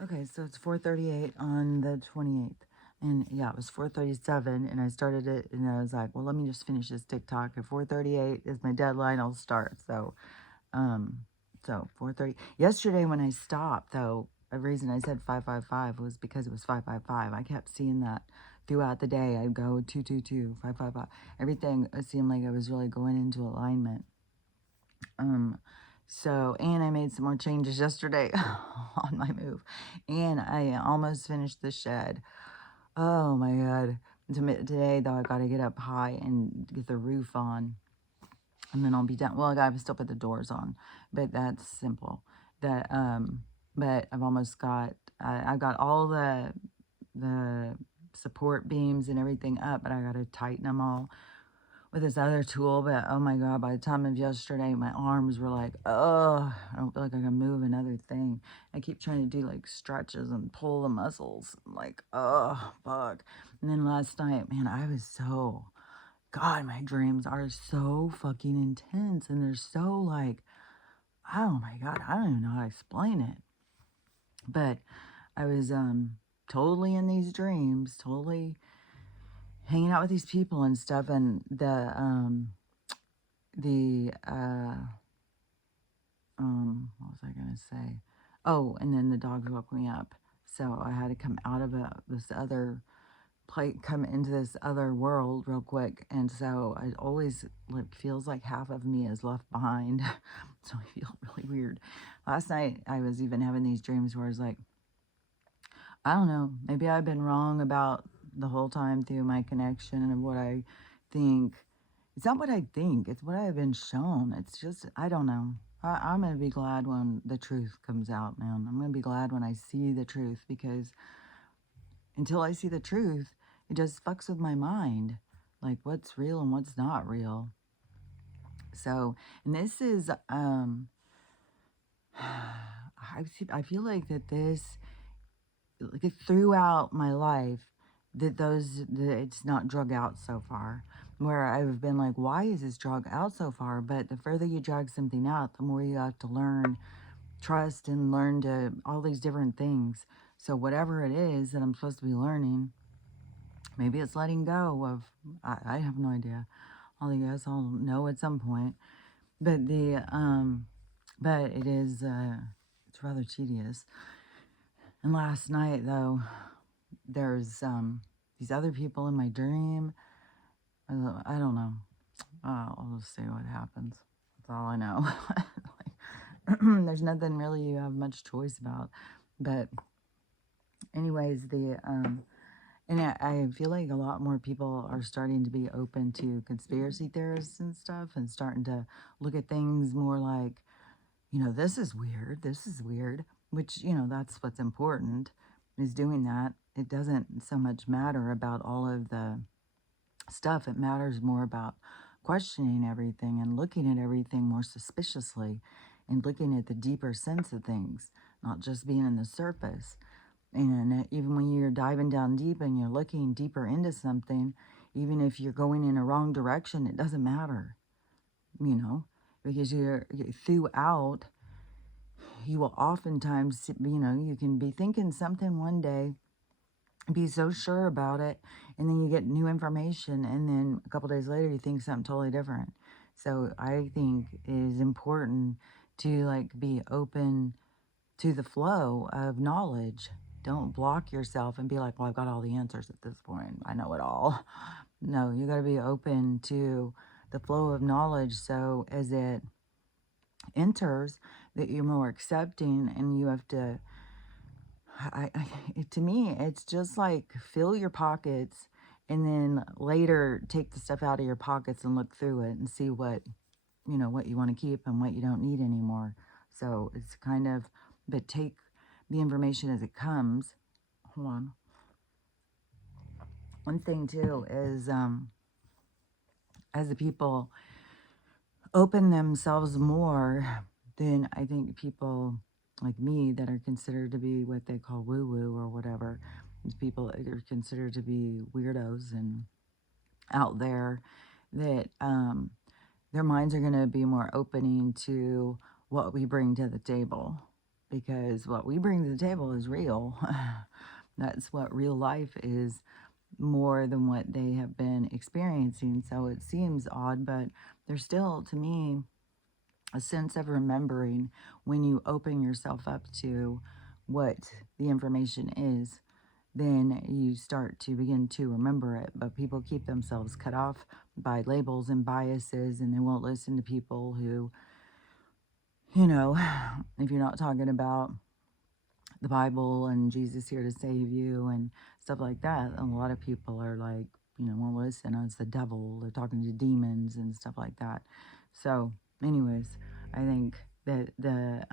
Okay, so it's 4:38 on the 28th. And yeah, it was 4:37 and I started it and I was like, well, let me just finish this TikTok. At 4:38 is my deadline, I'll start. Um so 4:30. Yesterday when I stopped though, a reason I said 555 was because it was 555. I kept seeing that throughout the day. I'd go 222, 555. Everything seemed like I was really going into alignment. Um, and I made some more changes yesterday on my move, and I almost finished the shed. Oh my God. Today, though, I got to get up high and get the roof on, and then I'll be done. Well, I got to still put the doors on, but that's simple. That, but I've almost got, I've got all the support beams and everything up, but I got to tighten them all with this other tool, but oh my God, by the time of yesterday, my arms were like, oh, I don't feel like I can move another thing. I keep trying to do like stretches and pull the muscles. I'm like, oh, fuck. And then last night, man, God, my dreams are so fucking intense. And they're so like, oh my God, I don't even know how to explain it. But I was totally in these dreams, totally hanging out with these people and stuff. And what was I gonna say? Oh, and then the dogs woke me up. So I had to come out of this other plate, come into this other world real quick. And so it always like feels like half of me is left behind. So I feel really weird. Last night I was even having these dreams where I was like, I don't know, maybe I've been wrong about the whole time through my connection and what I think. It's not what I think, it's what I've been shown. It's just, I don't know. I'm going to be glad when the truth comes out, man. I'm going to be glad when I see the truth because until I see the truth, it just fucks with my mind. Like what's real and what's not real. So, and this is, I feel like that this, like throughout my life, that it's not drug out so far. Where I've been like, why is this drug out so far? But the further you drag something out, the more you have to learn trust and learn to all these different things. So whatever it is that I'm supposed to be learning, maybe it's letting go of. I have no idea. I guess I'll know at some point. But but it is it's rather tedious. And last night though, there's these other people in my dream. I don't know. I'll just say what happens. That's all I know. Like, there's nothing really you have much choice about. But anyways, and I feel like a lot more people are starting to be open to conspiracy theorists and stuff, and starting to look at things more like, this is weird. This is weird. Which that's what's important is doing that. It doesn't so much matter about all of the stuff. It matters more about questioning everything and looking at everything more suspiciously and looking at the deeper sense of things, not just being in the surface. And even when you're diving down deep and you're looking deeper into something, even if you're going in a wrong direction, it doesn't matter, you know, because throughout, you will oftentimes, you can be thinking something one day, be so sure about it, and then you get new information, and then a couple days later you think something totally different. So I think it is important to like be open to the flow of knowledge. Don't block yourself and be like, well, I've got all the answers at this point, I know it all. No, you got to be open to the flow of knowledge, so as it enters, that you're more accepting. And you have to, to me, it's just like fill your pockets and then later take the stuff out of your pockets and look through it and see what you want to keep and what you don't need anymore. So it's kind of, but take the information as it comes. Hold on. One thing too is, as the people open themselves more, then I think people like me that are considered to be what they call woo-woo or whatever, these people that are considered to be weirdos and out there, that their minds are going to be more opening to what we bring to the table. because what we bring to the table is real. That's what real life is, more than what they have been experiencing. So it seems odd, but there's still, to me, a sense of remembering when you open yourself up to what the information is. Then you start to begin to remember it. But people keep themselves cut off by labels and biases, and they won't listen to people who, you know, if you're not talking about the Bible and Jesus here to save you and stuff like that, a lot of people are like, well, listen, it's the devil. They're talking to demons and stuff like that. So, anyways, I think that the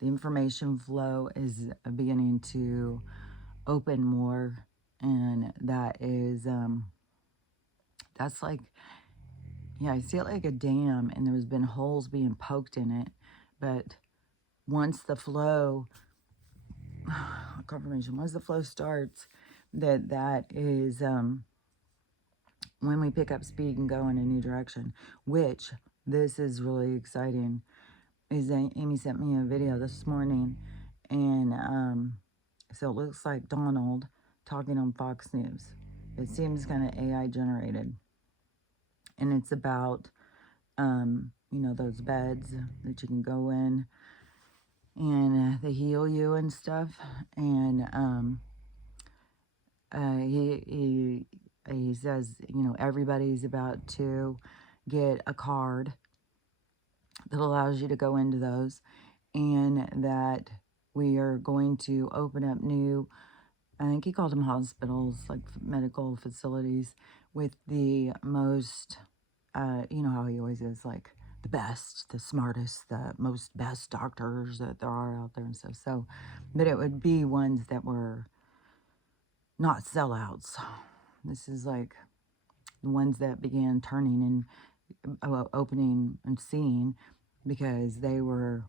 information flow is beginning to open more, and that is that's like, yeah, I see it like a dam, and there's been holes being poked in it, but once the flow confirmation, once the flow starts, that is when we pick up speed and go in a new direction, which this is really exciting. Is Amy sent me a video this morning, and so it looks like Donald talking on Fox News. It seems kind of AI generated, and it's about those beds that you can go in, and they heal you and stuff. And he says, everybody's about to get a card that allows you to go into those, and that we are going to open up new, I think he called them hospitals, like medical facilities, with the most, you know how he always is, like the best, the smartest, the most best doctors that there are out there and stuff. So, but it would be ones that were not sellouts. This is like the ones that began turning and opening and seeing, because they were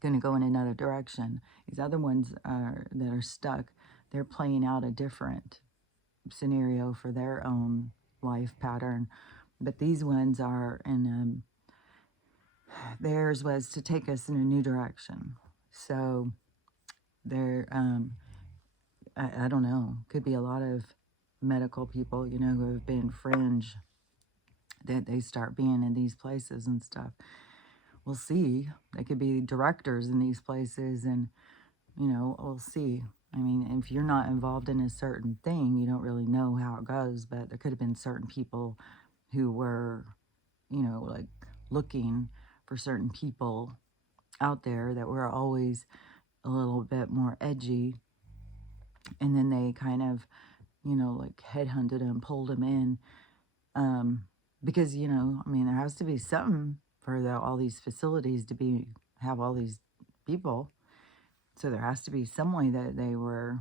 going to go in another direction. These other ones that are stuck, they're playing out a different scenario for their own life pattern. But these ones are, and theirs was to take us in a new direction. So they're, I don't know, could be a lot of medical people, who have been fringe, that they start being in these places and stuff. We'll see. They could be directors in these places, and we'll see. I mean, if you're not involved in a certain thing, you don't really know how it goes, but there could have been certain people who were, like looking for certain people out there that were always a little bit more edgy, and then they kind of, like headhunted him, pulled him in, because, I mean, there has to be something for all these facilities to have all these people. So there has to be some way that they were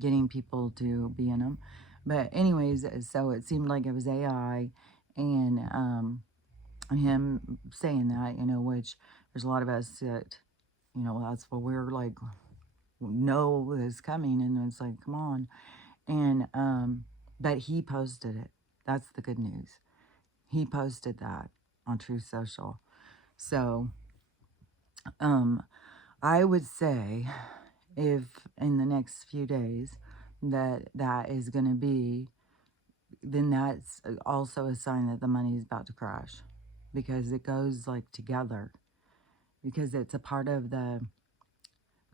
getting people to be in them. But anyways, so it seemed like it was AI, and him saying that, which there's a lot of us that, that's what we're like, know is coming, and it's like, come on. And but he posted it. That's the good news. He posted that on Truth Social. So I would say, if in the next few days that is going to be, then that's also a sign that the money is about to crash, because it goes like together, because it's a part of the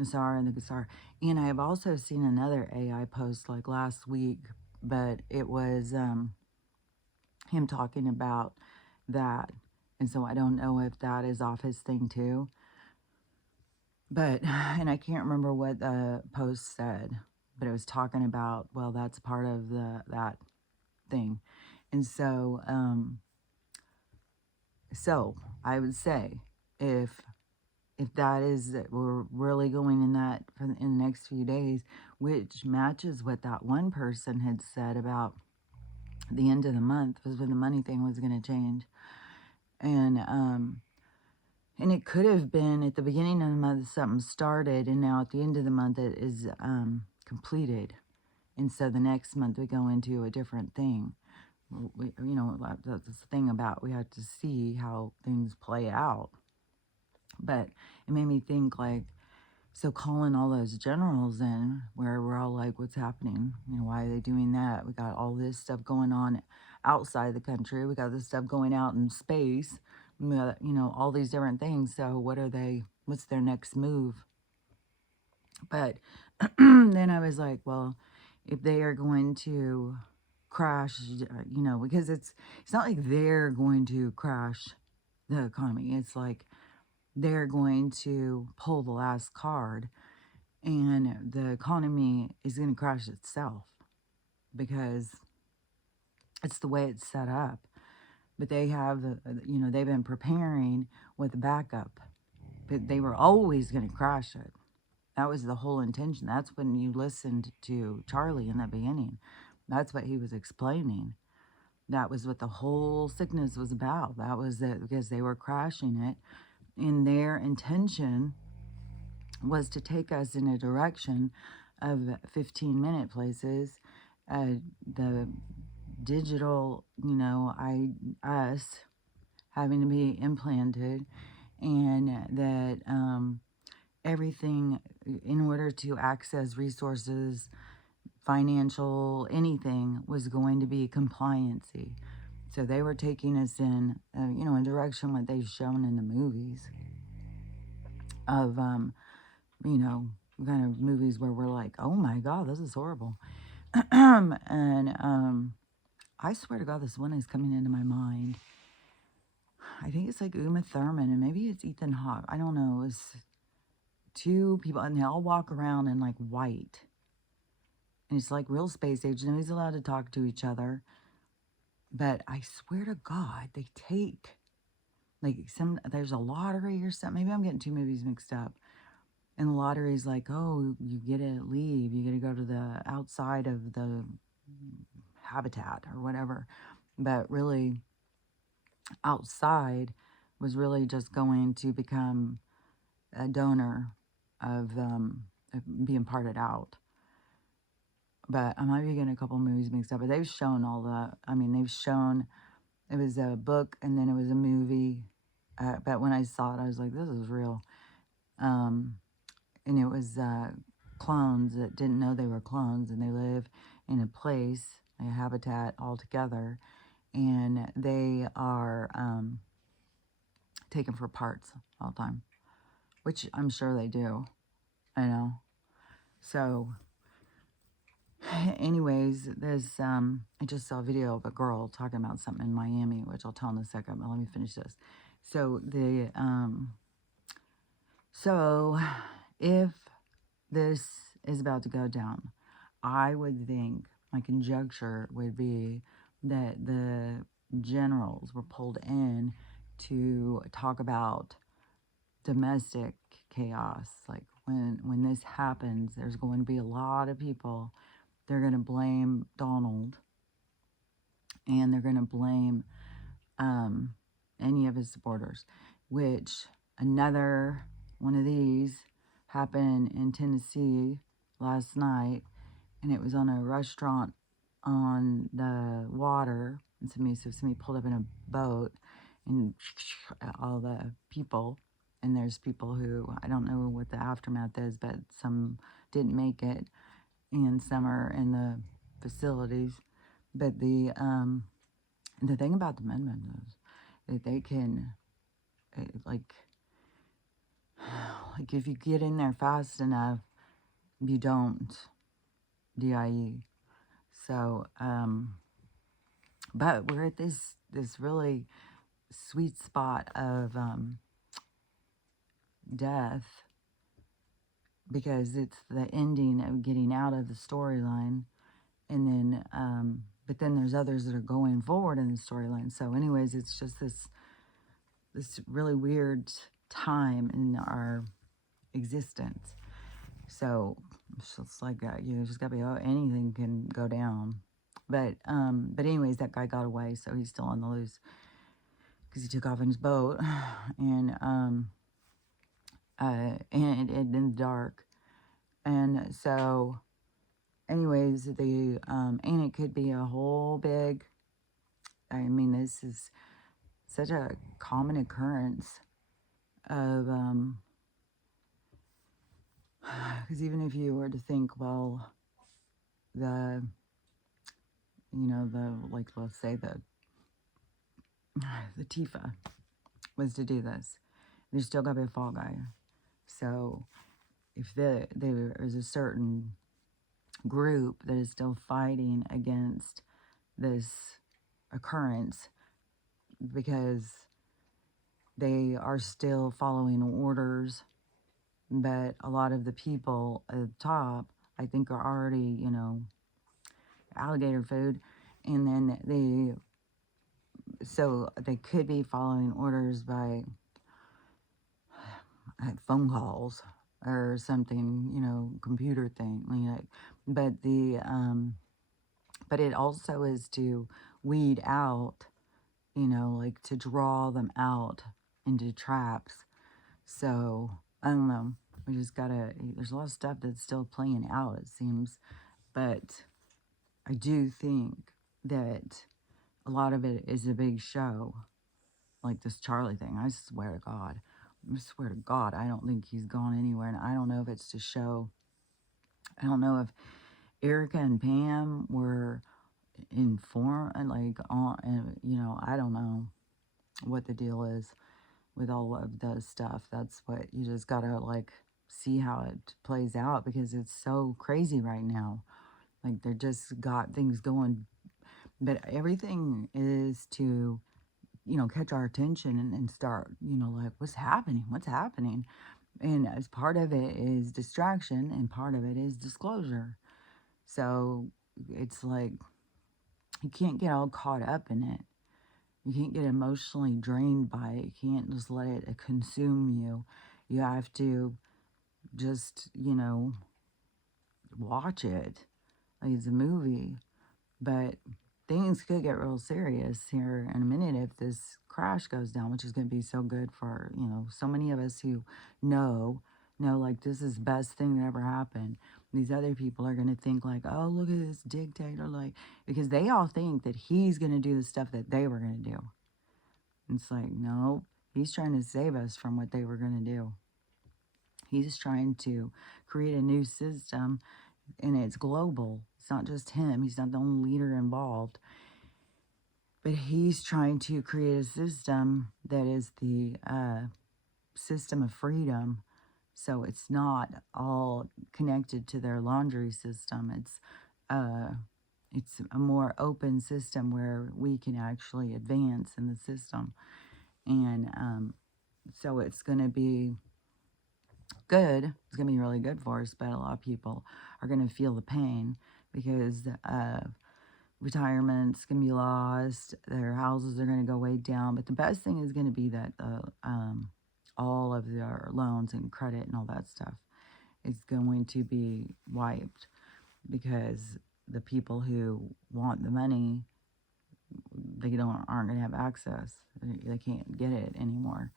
Nasara and the Gusar. And I have also seen another AI post like last week, but it was him talking about that. And so I don't know if that is off his thing too. But, and I can't remember what the post said, but it was talking about, well, that's part of that thing. And so, so I would say, if that is that we're really going in that in the next few days, which matches what that one person had said about the end of the month was when the money thing was going to change. And it could have been at the beginning of the month something started, and now at the end of the month it is completed. And so the next month we go into a different thing. That's the thing about, we have to see how things play out. But it made me think, like, so calling all those generals in, where we're all like, what's happening? You know, why are they doing that? We got all this stuff going on outside the country. We got this stuff going out in space. We got, you know, all these different things. So what are they, what's their next move? But then I was like, well, if they are going to crash, you know, because it's not like they're going to crash the economy. It's like they're going to pull the last card and the economy is going to crash itself because it's the way it's set up. But they have you know, they've been preparing with backup, but they were always going to crash it. That was the whole intention. That's when you listened to Charlie in the beginning. That's what he was explaining. That was what the whole sickness was about. That was it, because they were crashing it. And their intention was to take us in a direction of 15-minute places, the digital, you know, us having to be implanted, and that everything, in order to access resources, financial, anything, was going to be compliancy. So they were taking us in, you know, a direction what they've shown in the movies of, you know, kind of movies where we're like, oh my God, this is horrible. And I swear to God, this one is coming into my mind. I think it's like Uma Thurman, and maybe it's Ethan Hawke. I don't know. It's two people, and they all walk around in like white. And it's like real space age. Nobody's allowed to talk to each other. But I swear to God, they take like there's a lottery or something. Maybe I'm getting two movies mixed up. And the lottery is like, oh, you get to leave. You get to go to the outside of the habitat or whatever. But really, outside was really just going to become a donor of being parted out. But I might be getting a couple movies mixed up. But they've shown all the, I mean, they've shown, it was a book and then it was a movie. But when I saw it, I was like, this is real. And it was clones that didn't know they were clones, and they live in a place, a habitat altogether, and they are taken for parts all the time, which I'm sure they do, I know. So anyways, there's I just saw a video of a girl talking about something in Miami, which I'll tell in a second, but let me finish this. So so if this is about to go down, I would think, my conjecture would be that the generals were pulled in to talk about domestic chaos. Like when this happens, there's going to be a lot of people. They're going to blame Donald, and they're going to blame any of his supporters, which another one of these happened in Tennessee last night, and it was on a restaurant on the water, and somebody pulled up in a boat, and all the people, and there's people who, I don't know what the aftermath is, but some didn't make it, and some are in the facilities. But the thing about the amendment is that they can, like if you get in there fast enough, you don't DIE. So, but we're at this really sweet spot of death, because it's the ending of getting out of the storyline, and then but then there's others that are going forward in the storyline. So anyways, it's just this really weird time in our existence. So it's just like you just gotta be, oh, anything can go down. But anyways, that guy got away, so he's still on the loose because he took off in his boat, and in the dark. And so anyways, the and it could be a whole big, I mean, this is such a common occurrence of, because even if you were to think, well, the, like, let's say the Tifa was to do this, there's still got to be a fall guy. So if there is a certain group that is still fighting against this occurrence because they are still following orders, but a lot of the people at the top, I think, are already, alligator food, and then so they could be following orders by phone calls or something, computer thing, but but it also is to weed out, like to draw them out into traps. So I don't know. We just gotta. There's a lot of stuff that's still playing out, it seems, but I do think that a lot of it is a big show, like this Charlie thing. I swear to God. I swear to God, I don't think he's gone anywhere, and I don't know if it's to show. I don't know if Erica and Pam were informed, like on, I don't know what the deal is with all of the stuff. That's what you just gotta like see how it plays out because it's so crazy right now. Like they're just got things going, but everything is to catch our attention and start like what's happening, and as part of it is distraction and part of it is disclosure. So it's like you can't get all caught up in it. You can't get emotionally drained by it. You can't just let it consume you. You have to just, watch it like it's a movie. But things could get real serious here in a minute if this crash goes down, which is going to be so good for, so many of us who know, like this is the best thing that ever happened. These other people are going to think like, oh, look at this dictator, like, because they all think that he's going to do the stuff that they were going to do. It's like, no, he's trying to save us from what they were going to do. He's trying to create a new system, and it's global. It's not just him. He's not the only leader involved. But he's trying to create a system that is the system of freedom. So it's not all connected to their laundry system. It's a more open system where we can actually advance in the system. And so it's going to be good. It's going to be really good for us, but a lot of people are going to feel the pain because retirement's going to be lost. Their houses are going to go way down. But the best thing is going to be that all of their loans and credit and all that stuff is going to be wiped because the people who want the money, they aren't going to have access. They can't get it anymore.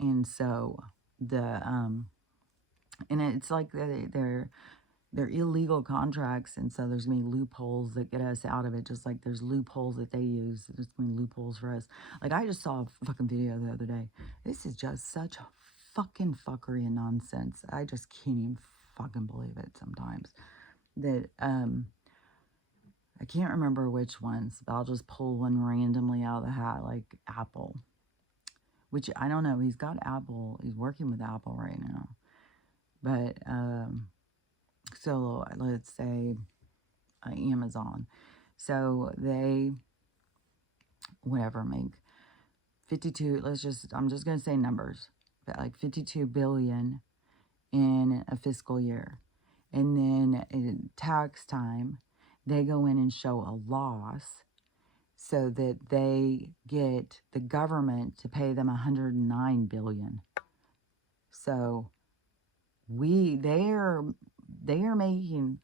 And so and it's like they're illegal contracts, and so there's going to be loopholes that get us out of it, just like there's loopholes that they use. There's going to be loopholes for us. Like, I just saw a fucking video the other day. This is just such fucking fuckery and nonsense. I just can't even fucking believe it sometimes. That, I can't remember which ones, but I'll just pull one randomly out of the hat, like Apple. Which, I don't know, he's got Apple, he's working with Apple right now. But, so let's say Amazon. So they, whatever, make 52, I'm just going to say numbers, but like 52 billion in a fiscal year. And then in tax time, they go in and show a loss so that they get the government to pay them 109 billion. So they are making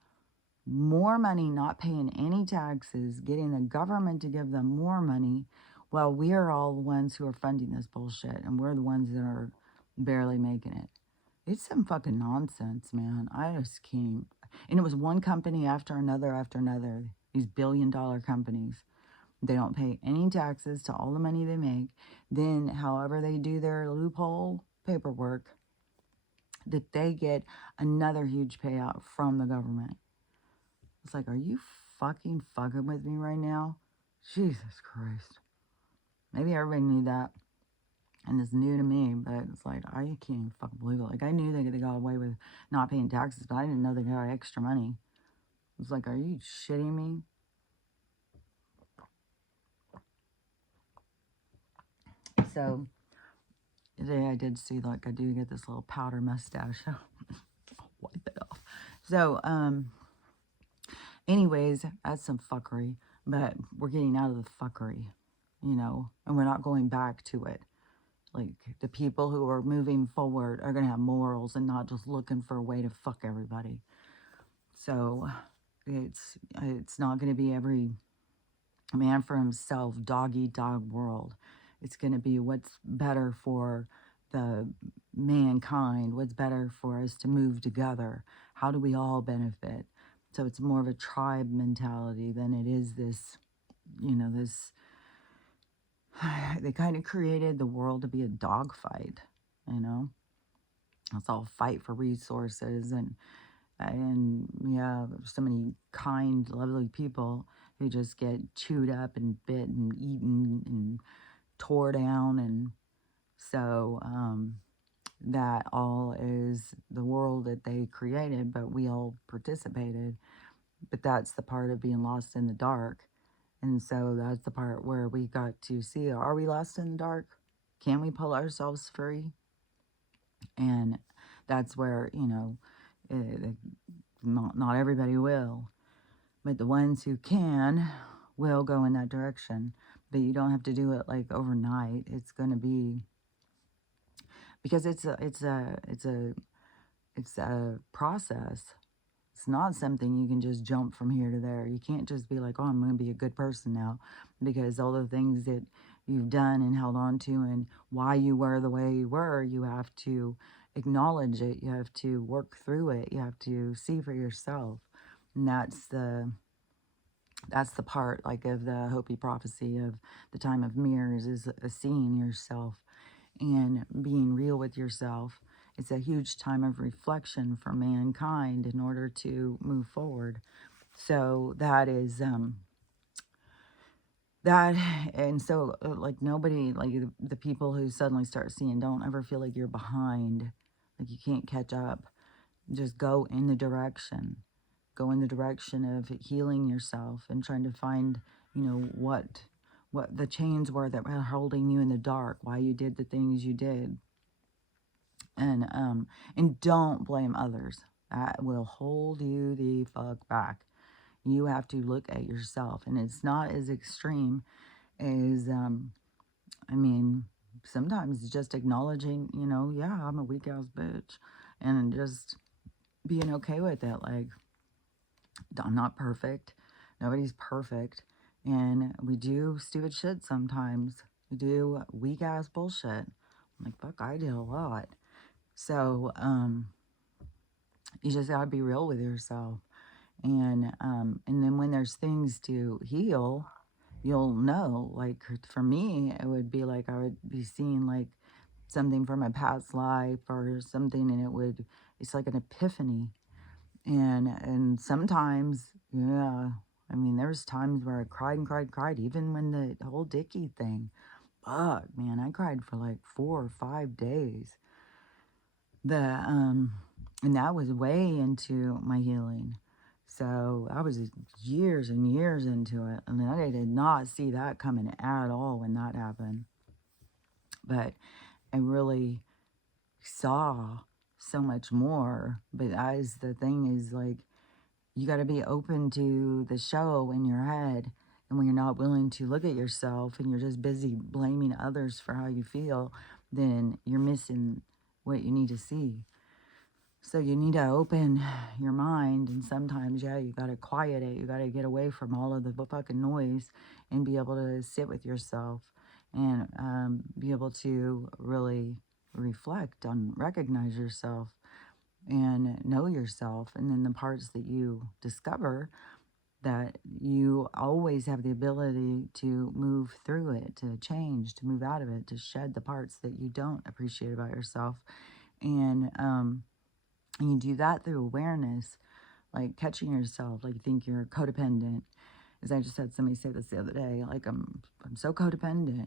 more money not paying any taxes, getting the government to give them more money, while we are all the ones who are funding this bullshit, and we're the ones that are barely making it. It's some fucking nonsense, man. I just can't. And it was one company after another, these billion-dollar companies. They don't pay any taxes to all the money they make. Then, however they do their loophole, paperwork that they get another huge payout from the government. It's like, are you fucking with me right now? Jesus Christ. Maybe everybody knew that. And it's new to me, but it's like, I can't even fucking believe it. Like, I knew they got away with not paying taxes, but I didn't know they got extra money. It's like, are you shitting me? So, today I did see, like, I do get this little powder mustache. I'll wipe it off. So, anyways, that's some fuckery. But we're getting out of the fuckery, you know, and we're not going back to it. Like, the people who are moving forward are going to have morals and not just looking for a way to fuck everybody. So, it's not going to be every man for himself, dog eat dog world. It's going to be what's better for the mankind, what's better for us to move together. How do we all benefit? So it's more of a tribe mentality than it is this, you know, this, they kind of created the world to be a dogfight, you know? It's all fight for resources and yeah, there's so many kind, lovely people who just get chewed up and bit and eaten and tore down. And so that all is the world that they created, but we all participated. But that's the part of being lost in the dark. And so that's the part where we got to see, are we lost in the dark? Can we pull ourselves free? And that's where, you know, not everybody will. But the ones who can will go in that direction. But you don't have to do it like overnight. It's going to be, because it's a process. It's not something you can just jump from here to there. You can't just be like, oh, I'm going to be a good person now, because all the things that you've done and held on to and why you were the way you were, you have to acknowledge it. You have to work through it. You have to see for yourself. And that's the part, like, of the Hopi prophecy of the time of mirrors, is seeing yourself and being real with yourself. It's a huge time of reflection for mankind in order to move forward. So that is that. And so like, nobody, like, the people who suddenly start seeing, don't ever feel like you're behind, like you can't catch up. Just go in the direction. Go in the direction of healing yourself and trying to find, you know, what the chains were that were holding you in the dark, why you did the things you did. And don't blame others. That will hold you the fuck back. You have to look at yourself, and it's not as extreme as, I mean, sometimes it's just acknowledging, you know, yeah, I'm a weak ass bitch, and just being okay with it. Like, I'm not perfect. Nobody's perfect. And we do stupid shit sometimes. We do weak ass bullshit. I'm like, fuck, I did a lot. So, you just gotta be real with yourself. And then when there's things to heal, you'll know. Like, for me, it would be like I would be seeing like something from a past life or something, and it's like an epiphany. And sometimes, yeah, I mean, there's times where I cried and cried and cried, even when the whole Dickie thing. Fuck, man, I cried for like 4 or 5 days. And that was way into my healing. So I was years and years into it, and I did not see that coming at all when that happened. But I really saw so much more. But as the thing is, like, you got to be open to the show in your head. And when you're not willing to look at yourself and you're just busy blaming others for how you feel, then you're missing what you need to see. So you need to open your mind, and sometimes, yeah, you got to quiet it. You got to get away from all of the fucking noise and be able to sit with yourself and be able to really reflect on, recognize yourself and know yourself. And then the parts that you discover, that you always have the ability to move through it, to change, to move out of it, to shed the parts that you don't appreciate about yourself. And you do that through awareness, like catching yourself, like you think you're codependent. As I just had somebody say this the other day, like I'm so codependent.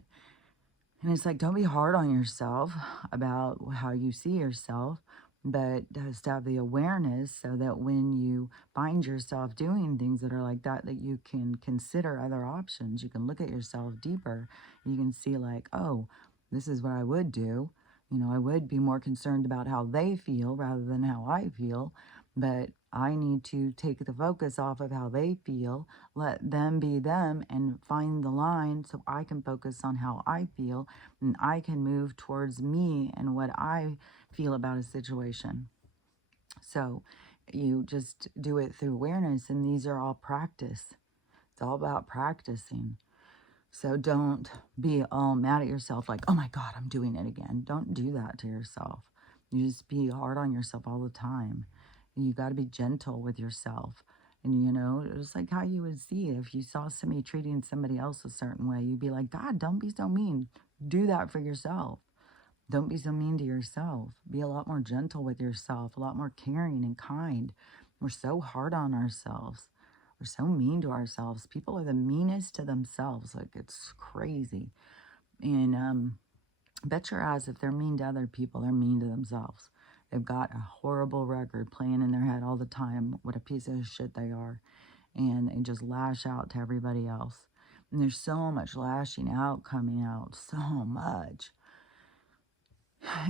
And it's like, don't be hard on yourself about how you see yourself, but just to have the awareness so that when you find yourself doing things that are like that, that you can consider other options. You can look at yourself deeper. You can see, like, oh, this is what I would do. You know, I would be more concerned about how they feel rather than how I feel. But I need to take the focus off of how they feel, let them be them, and find the line so I can focus on how I feel and I can move towards me and what I feel about a situation. So you just do it through awareness, and these are all practice. It's all about practicing. So don't be all mad at yourself, like, oh my God, I'm doing it again. Don't do that to yourself. You just be hard on yourself all the time. And you got to be gentle with yourself. And, you know, it's like how you would see if you saw somebody treating somebody else a certain way, you'd be like, God, don't be so mean. Do that for yourself. Don't be so mean to yourself. Be a lot more gentle with yourself, a lot more caring and kind. We're so hard on ourselves. We're so mean to ourselves. People are the meanest to themselves. Like, it's crazy. And bet your ass if they're mean to other people, they're mean to themselves. They've got a horrible record playing in their head all the time what a piece of shit they are. And they just lash out to everybody else. And there's so much lashing out coming out. So much.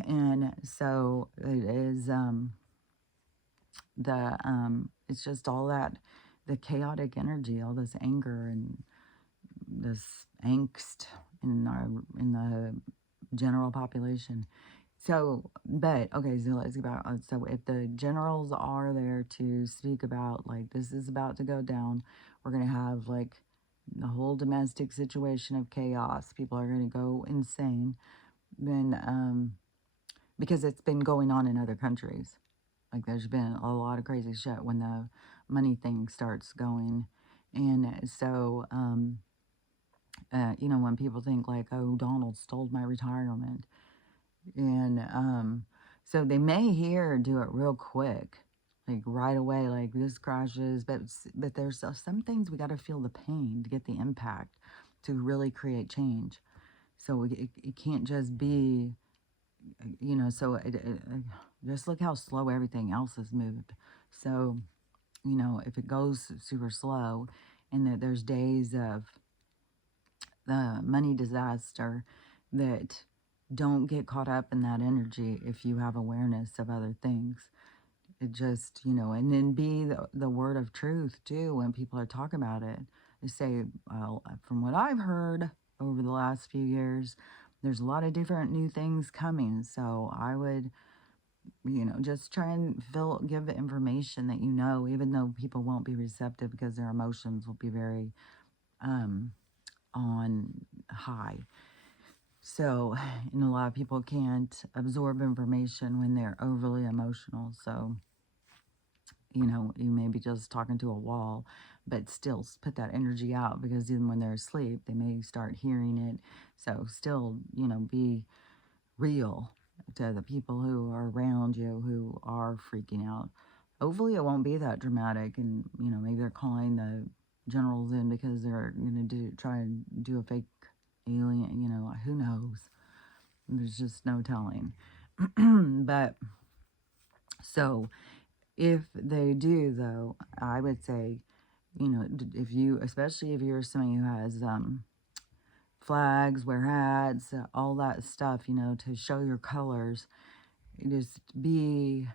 And so it is it's just all that, the chaotic energy, all this anger and this angst in the general population. So, but okay, so let's get back. So, if the generals are there to speak about, like, this is about to go down, we're gonna have like the whole domestic situation of chaos. People are gonna go insane. Then, because it's been going on in other countries. Like, there's been a lot of crazy shit when the money thing starts going. And so, you know, when people think like, oh, Donald stole my retirement. And so they may here do it real quick, like right away, like this crashes. But there's some things we got to feel the pain to get the impact to really create change. So it can't just be, you know, so just look how slow everything else has moved. So, you know, if it goes super slow and that there's days of the money disaster, that don't get caught up in that energy if you have awareness of other things. It just, you know, and then be the word of truth too when people are talking about it. They say, well, from what I've heard over the last few years, there's a lot of different new things coming. So I would, you know, just try and give the information that you know, even though people won't be receptive because their emotions will be very um, on high. So, and a lot of people can't absorb information when they're overly emotional. So, you know, you may be just talking to a wall, but still put that energy out, because even when they're asleep, they may start hearing it. So, still, you know, be real to the people who are around you who are freaking out. Hopefully, it won't be that dramatic, and you know, maybe they're calling the generals in because they're going to try and do a fake alien. You know, who knows? There's just no telling. But so if they do, though, I would say, you know, if you, especially if you're somebody who has flags, wear hats, all that stuff, you know, to show your colors, just be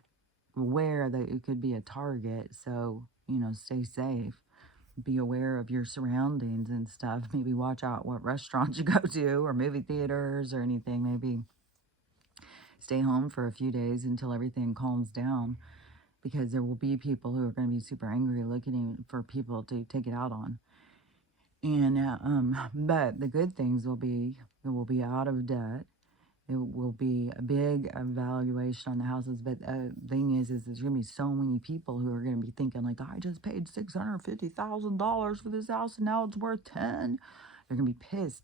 aware that it could be a target. So, you know, stay safe. Be aware of your surroundings and stuff. Maybe watch out what restaurants you go to or movie theaters or anything. Maybe stay home for a few days until everything calms down, because there will be people who are going to be super angry looking for people to take it out on. And but the good things will be that we'll be out of debt, it will be a big evaluation on the houses. But the thing is there's going to be so many people who are going to be thinking like, I just paid $650,000 for this house and now it's worth 10. They're going to be pissed,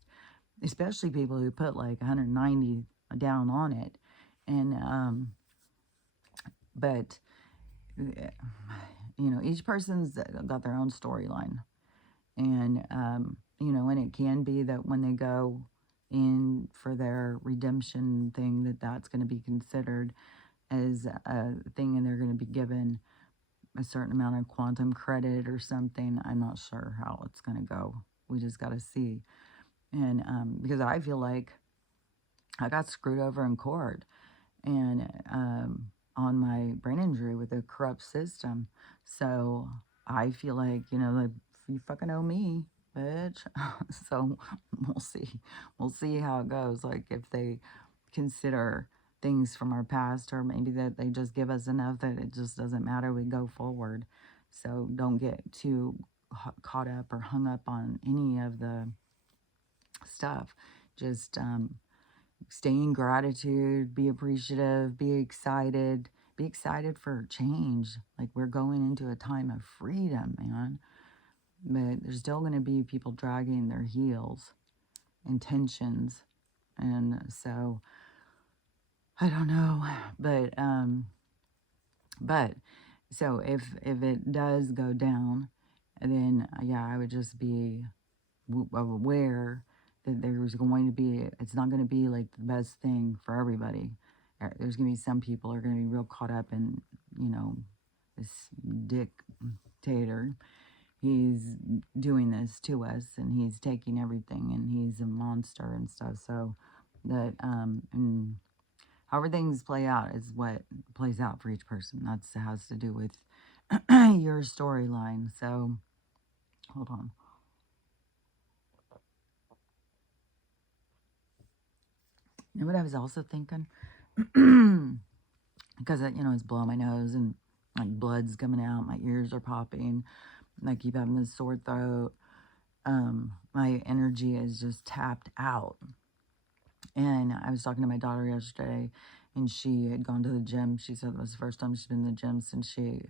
especially people who put like 190 down on it. And, but, each person's got their own storyline. And, and it can be that when they go in for their redemption thing, that's going to be considered as a thing and they're going to be given a certain amount of quantum credit or something. I'm not sure how it's going to go. We just got to see. And because I feel like I got screwed over in court and on my brain injury with a corrupt system. So I feel like, like, you fucking owe me, bitch. So we'll see. We'll see how it goes. Like if they consider things from our past, or maybe that they just give us enough that it just doesn't matter. We go forward. So don't get too caught up or hung up on any of the stuff. Just stay in gratitude, be appreciative, be excited for change. Like we're going into a time of freedom, man. But there's still going to be people dragging their heels, intentions. And so I don't know, but so if it does go down, then yeah, I would just be aware that there's going to be, it's not going to be like the best thing for everybody. There's going to be some people are going to be real caught up in, this dictator. He's doing this to us and he's taking everything and he's a monster and stuff. So that, and however things play out is what plays out for each person. That's has to do with your storyline. So hold on. You know what I was also thinking? Because, it's blowing my nose and like blood's coming out. My ears are popping. And I keep having this sore throat. My energy is just tapped out. And I was talking to my daughter yesterday and she had gone to the gym. She said it was the first time she's been in the gym since she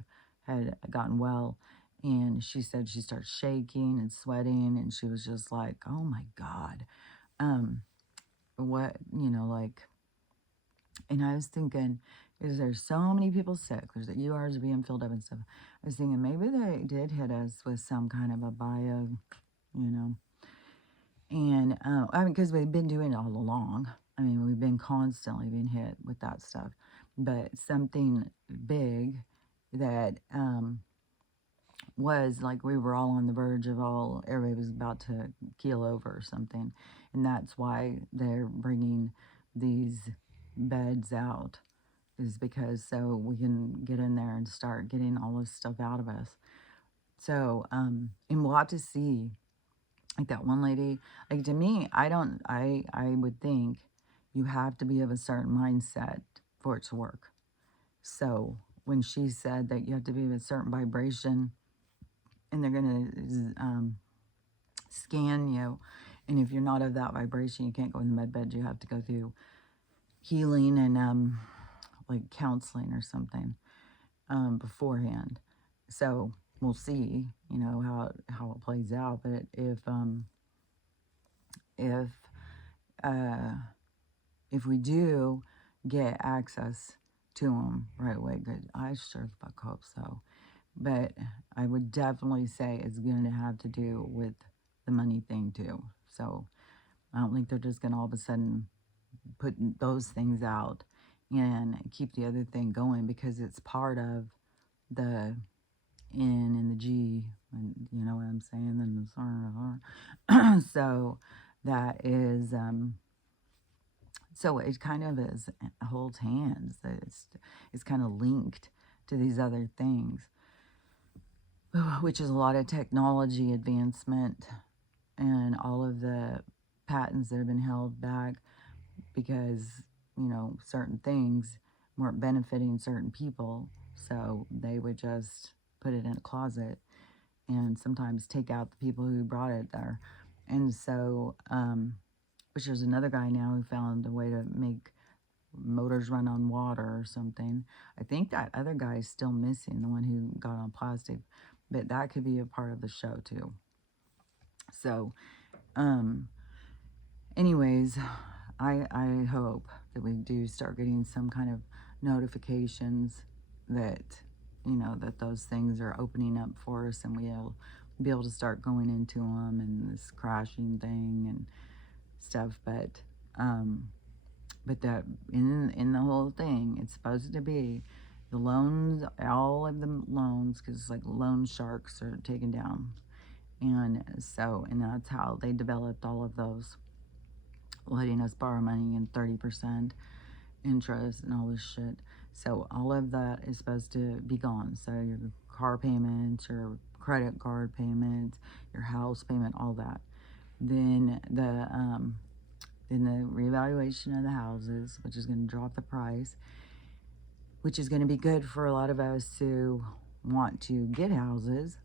had gotten well. And she said she started shaking and sweating and she was just like, oh my God. What, like, and I was thinking, is there's so many people sick, there's the ERs are being filled up and stuff. I was thinking maybe they did hit us with some kind of a bio, and I mean, because we've been doing it all along. I mean, we've been constantly being hit with that stuff, but something big that was like we were all on the verge of everybody was about to keel over or something, and that's why they're bringing these beds out, is because so we can get in there and start getting all this stuff out of us. So and we'll have to see, like that one lady, like to me, I would think you have to be of a certain mindset for it to work. So when she said that you have to be of a certain vibration and they're going to scan you, and if you're not of that vibration, you can't go in the med bed. You have to go through healing and like counseling or something beforehand. So we'll see, how it plays out. But if we do get access to them right away, good. I sure the fuck hope so. But I would definitely say it's going to have to do with the money thing too. So I don't think they're just going to all of a sudden put those things out and keep the other thing going, because it's part of the N and the G, and you know what I'm saying, and the R. So that is, so it kind of is, holds hands. It's kind of linked to these other things, which is a lot of technology advancement and all of the patents that have been held back because, certain things weren't benefiting certain people. So they would just put it in a closet and sometimes take out the people who brought it there. And so, which there's another guy now who found a way to make motors run on water or something. I think that other guy is still missing, the one who got on plastic, but that could be a part of the show too. So, um, anyways, I hope that we do start getting some kind of notifications that, you know, that those things are opening up for us and we'll be able to start going into them and this crashing thing and stuff. But that in the whole thing, it's supposed to be the loans, all of the loans, because like loan sharks are taken down. And so, and that's how they developed all of those, letting us borrow money and 30% interest and all this shit. So all of that is supposed to be gone. So your car payments, your credit card payments, your house payment, all that. Then the revaluation of the houses, which is going to drop the price, which is going to be good for a lot of us who want to get houses.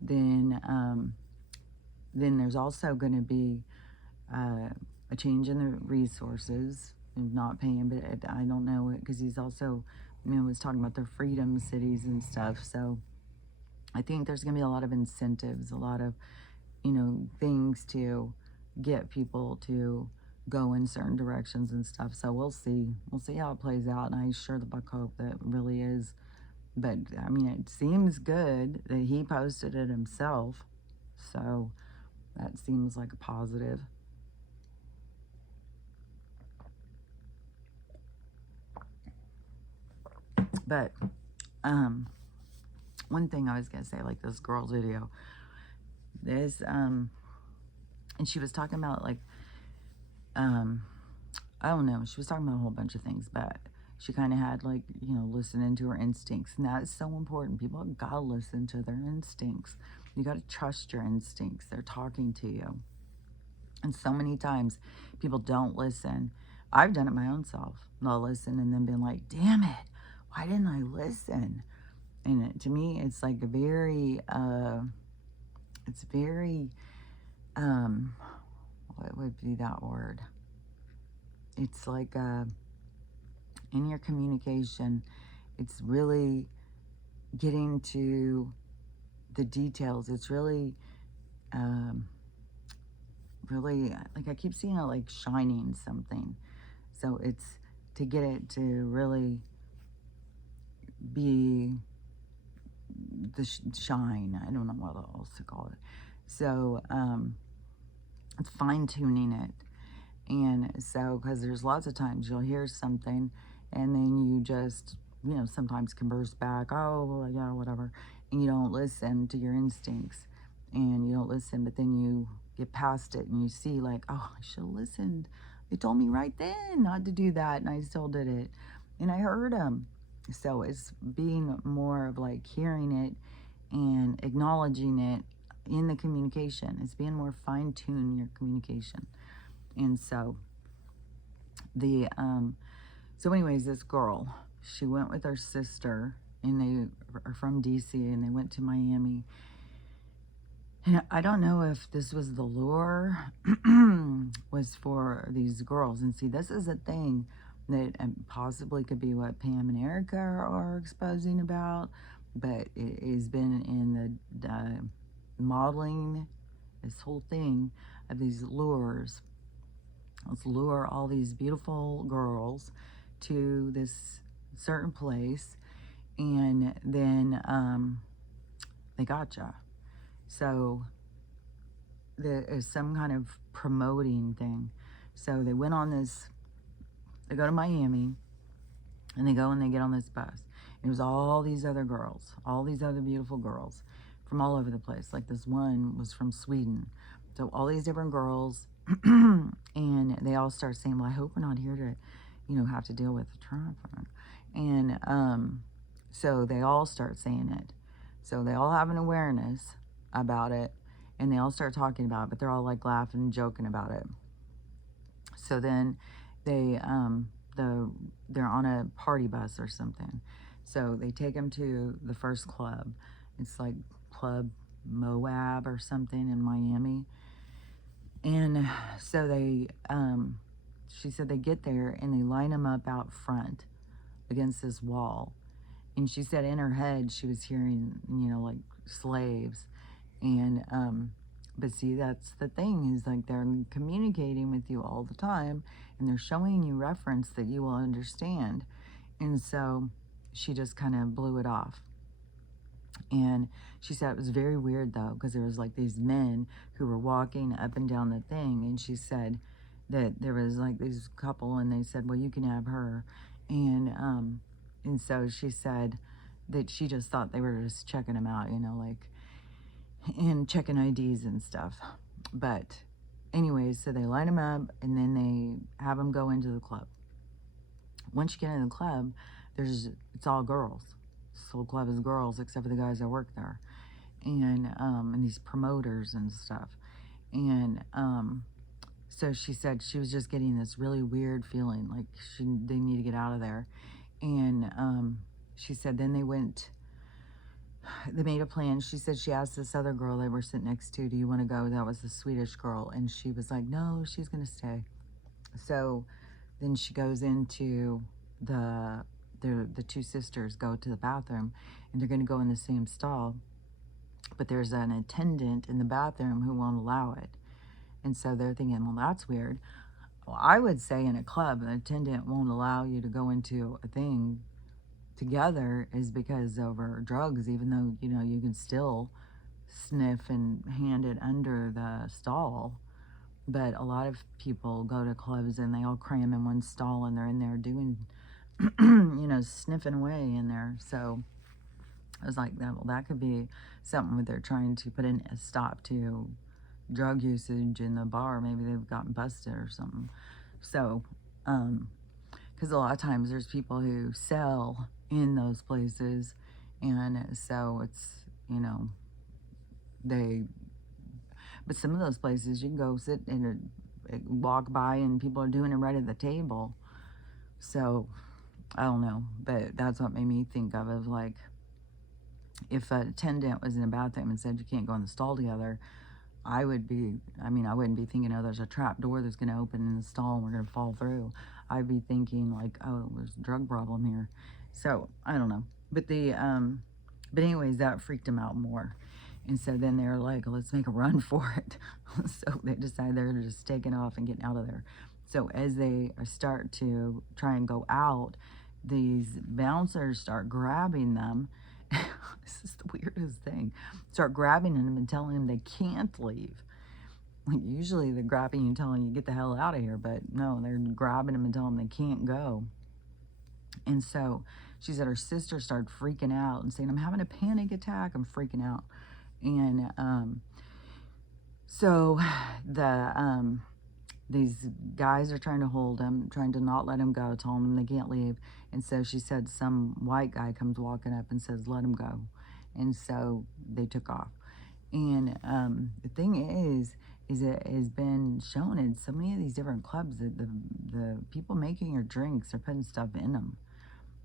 Then there's also going to be a change in the resources and not paying, but I don't know it because he's also, you know, was talking about their freedom cities and stuff. So I think there's going to be a lot of incentives, a lot of, you know, things to get people to go in certain directions and stuff. So we'll see. We'll see how it plays out. And I sure the buck hope that it really is. But I mean, it seems good that he posted it himself. So that seems like a positive. But one thing I was gonna say, like this girl's video, this and she was talking about like I don't know, she was talking about a whole bunch of things, but she kind of had like, you know, listening to her instincts, and that is so important. People gotta listen to their instincts. You gotta trust your instincts. They're talking to you. And so many times people don't listen. I've done it my own self. I'll listen and then been like, damn it, why didn't I listen? And to me, it's like a very, it's very, what would be that word? It's like in your communication, it's really getting to the details. It's really, really, like I keep seeing it like shining something. So it's to get it to really be the shine. I don't know what else to call it. So it's fine tuning it. And so, because there's lots of times you'll hear something and then you just, you know, sometimes converse back, oh, well, yeah, whatever. And you don't listen to your instincts and you don't listen, but then you get past it and you see, like, oh, I should have listened. They told me right then not to do that, and I still did it. And I heard them. So it's being more of like hearing it and acknowledging it in the communication. It's being more fine tuned your communication. And so so anyways, this girl, she went with her sister, and they are from DC, and they went to Miami. And I don't know if this was the lure was for these girls. And see, this is a thing that possibly could be what Pam and Erica are exposing about, but it has been in the modeling, this whole thing of these lures. Let's lure all these beautiful girls to this certain place, and then they gotcha. So there is some kind of promoting thing. So they went on this, they go to Miami, and they go and they get on this bus. It was all these other girls, all these other beautiful girls from all over the place. Like this one was from Sweden. So all these different girls, and they all start saying, well, I hope we're not here to, you know, have to deal with Trump. And so they all start saying it. So they all have an awareness about it, and they all start talking about it, but they're all like laughing and joking about it. So then they they're on a party bus or something. So they take them to the first club. It's like Club Moab or something in Miami. And so she said they get there and they line them up out front against this wall. And she said in her head she was hearing, like slaves. And but see, that's the thing, is like they're communicating with you all the time, and they're showing you reference that you will understand. And so she just kind of blew it off. And she said it was very weird though, because there was like these men who were walking up and down the thing, and she said that there was like this couple, and they said, well, you can have her. And so she said that she just thought they were just checking them out, like, and checking IDs and stuff. But anyways, so they line them up, and then they have them go into the club. Once you get into the club, it's all girls. This whole club is girls, except for the guys that work there, and these promoters and stuff. And so she said she was just getting this really weird feeling, like they need to get out of there. And she said then they made a plan. She said she asked this other girl they were sitting next to, do you want to go? That was the Swedish girl. And she was like, no, she's going to stay. So then she goes into the two sisters go to the bathroom, and they're going to go in the same stall. But there's an attendant in the bathroom who won't allow it. And so they're thinking, well, that's weird. Well, I would say in a club, an attendant won't allow you to go into a thing together is because over drugs, even though, you can still sniff and hand it under the stall. But a lot of people go to clubs and they all cram in one stall, and they're in there doing, sniffing away in there. So I was like, that could be something where they're trying to put in a stop to drug usage in the bar. Maybe they've gotten busted or something. So, because a lot of times there's people who sell in those places, and so it's, but some of those places you can go sit and walk by and people are doing it right at the table. So I don't know, but that's what made me think of like, if an attendant was in a bathroom and said you can't go in the stall together, I wouldn't be thinking, oh, there's a trap door that's going to open in the stall and we're going to fall through. I'd be thinking like, oh, there's a drug problem here. So I don't know, but but anyways, that freaked them out more. And so then they're like, let's make a run for it. So they decide they're just taking off and getting out of there. So as they start to try and go out, these bouncers start grabbing them. This is the weirdest thing. Start grabbing them and telling them they can't leave. Like usually they're grabbing you and telling you get the hell out of here, but no, they're grabbing them and telling them they can't go. And so she said her sister started freaking out and saying, I'm having a panic attack, I'm freaking out. And so these guys are trying to hold him, trying to not let him go, telling him they can't leave. And so she said some white guy comes walking up and says, let him go. And so they took off. And the thing is it has been shown in so many of these different clubs that the people making your drinks are putting stuff in them.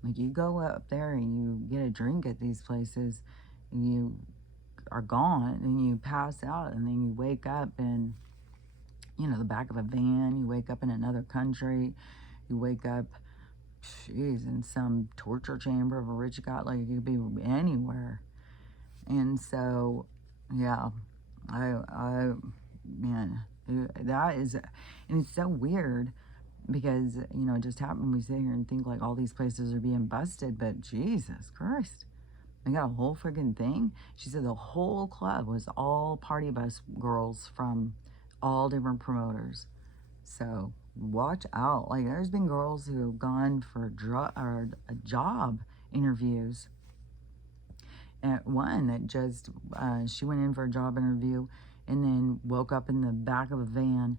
Like you go up there and you get a drink at these places, and you are gone, and you pass out, and then you wake up in, the back of a van. You wake up in another country. You wake up, in some torture chamber of a rich guy. Like you could be anywhere. And so, yeah, man, that is, and it's so weird because, it just happened. We sit here and think like all these places are being busted, but Jesus Christ. They got a whole freaking thing. She said the whole club was all party bus girls from all different promoters. So watch out. Like there's been girls who have gone for job interviews. And one that just, she went in for a job interview and then woke up in the back of a van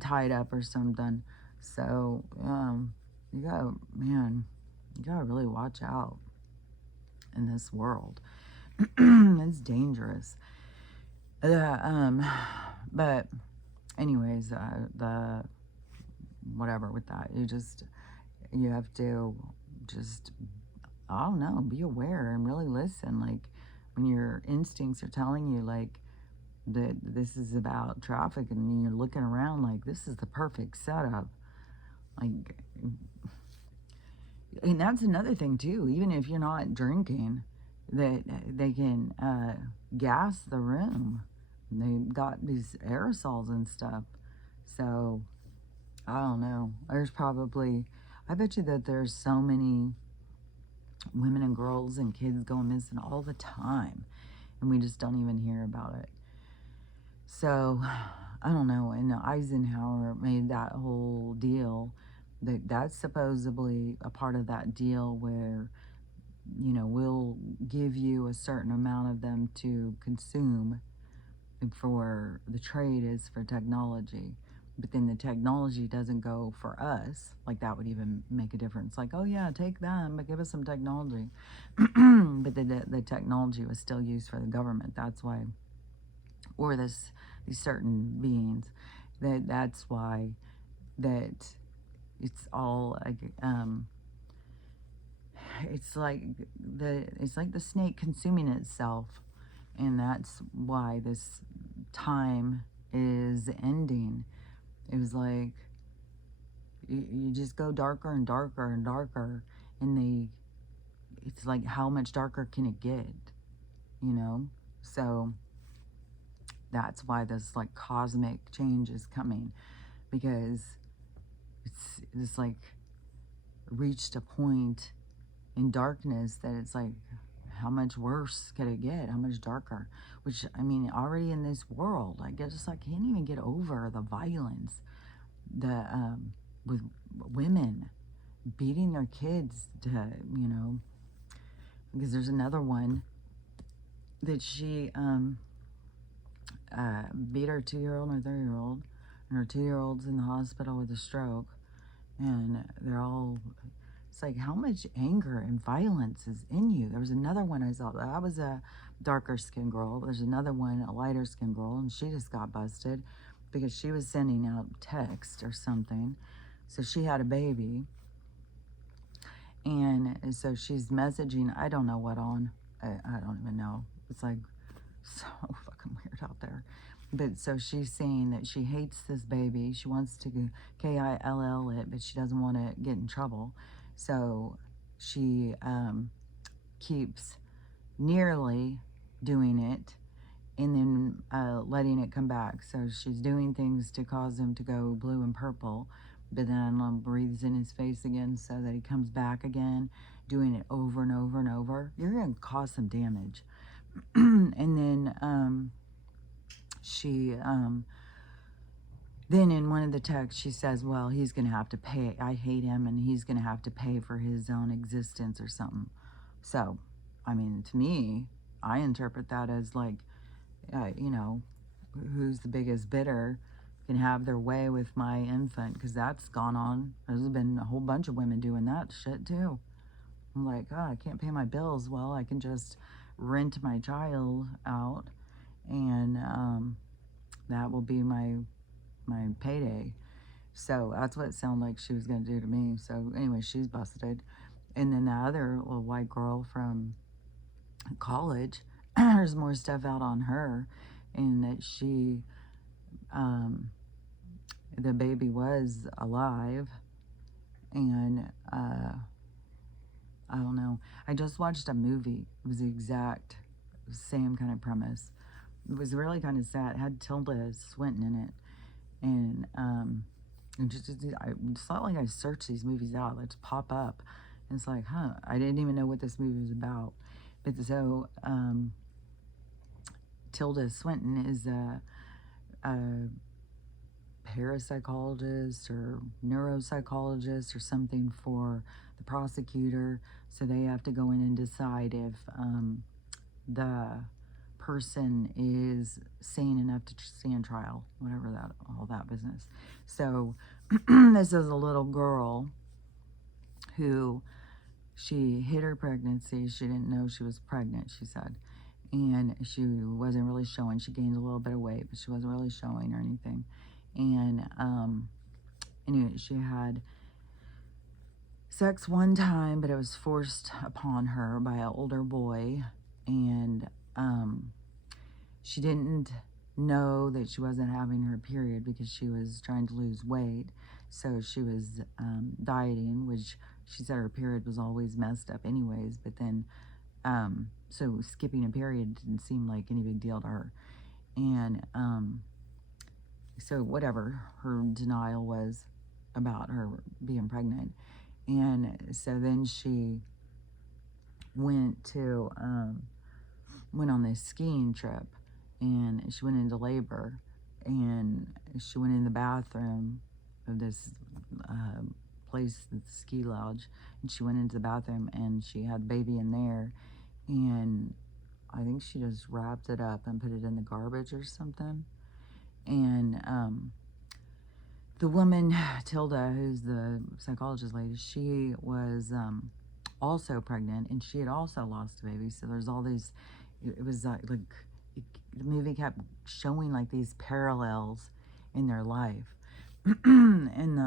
tied up or something. So you gotta really watch out in this world. It's dangerous. But anyways, the whatever with that, you have to just, I don't know, be aware and really listen. Like when your instincts are telling you like that this is about traffic, and you're looking around like this is the perfect setup, Like, and that's another thing too. Even if you're not drinking, that they can gas the room. They've got these aerosols and stuff. So I don't know. There's probably, I bet you that there's so many women and girls and kids going missing all the time, and we just don't even hear about it. So I don't know. And Eisenhower made that whole deal. That's supposedly a part of that deal where, you know, we'll give you a certain amount of them to consume for the trade is for technology. But then the technology doesn't go for us. Like, that would even make a difference. Like, oh yeah, take them, but give us some technology. But the technology was still used for the government. That's why, or these certain beings. That's why that it's all like it's like the snake consuming itself, and that's why this time is ending. It was like you just go darker and darker and darker, and it's like, how much darker can it get, you know? So that's why this like cosmic change is coming, because it's like reached a point in darkness that it's like, how much worse could it get? How much darker? Which, I mean, already in this world, I guess I can't even get over the violence, the with women beating their kids to, you know, because there's another one that she beat her 2-year-old and her 3-year-old, and her 2-year-old's in the hospital with a stroke, and they're all, it's like, how much anger and violence is in you? There was another one I saw, that was a darker skinned girl. There's another one, a lighter skinned girl, and she just got busted because she was sending out text or something. So she had a baby, and so she's messaging, I don't know what on, I don't even know. It's like so fucking weird out there. But so she's saying that she hates this baby. She wants to KILL it, but she doesn't want to get in trouble. So she keeps nearly doing it and then letting it come back. So she's doing things to cause him to go blue and purple, but then breathes in his face again so that he comes back again, doing it over and over and over. You're going to cause some damage. And then she then in one of the texts she says, well, he's gonna have to pay, I hate him, and he's gonna have to pay for his own existence or something. So I mean, to me, I interpret that as like, you know, who's the biggest bidder can have their way with my infant, because that's gone on. There's been a whole bunch of women doing that shit too. I'm like, oh, I can't pay my bills. Well, I can just rent my child out, and that will be my payday. So that's what it sounded like she was going to do to me. So anyway, she's busted. And then the other little white girl from college, there's more stuff out on her, and that she, the baby was alive, and I don't know. I just watched a movie. It was the exact same kind of premise. It was really kind of sad. It had Tilda Swinton in it, and I it's not like I search these movies out. They just pop up, and it's like, huh? I didn't even know what this movie was about. But so Tilda Swinton is a parapsychologist or neuropsychologist or something for the prosecutor. So they have to go in and decide if the person is sane enough to stand trial, whatever that, all that business. So this is a little girl who, she hid her pregnancy. She didn't know she was pregnant, she said. And she wasn't really showing. She gained a little bit of weight, but she wasn't really showing or anything. And anyway, she had sex one time, but it was forced upon her by an older boy. And she didn't know that she wasn't having her period because she was trying to lose weight. So she was dieting, which she said her period was always messed up anyways, but then so skipping a period didn't seem like any big deal to her. And so whatever her denial was about her being pregnant. And so then she went to went on this skiing trip, and she went into labor, and she went in the bathroom of this uh, place, the ski lodge, and she went into the bathroom and she had the baby in there, and I think she just wrapped it up and put it in the garbage or something. And the woman, Tilda, who's the psychologist lady, she was also pregnant, and she had also lost a baby. So there's all these, it was like the movie kept showing like these parallels in their life. And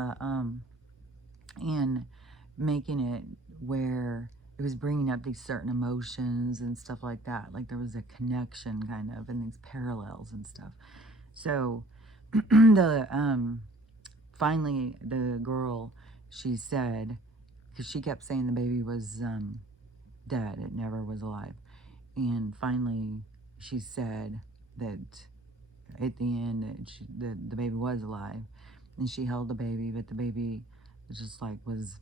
and making it where it was bringing up these certain emotions and stuff like that. Like there was a connection kind of, and these parallels and stuff. So the finally the girl, she said, because she kept saying the baby was dead, it never was alive, and finally she said that at the end that the baby was alive, and she held the baby, but the baby just like was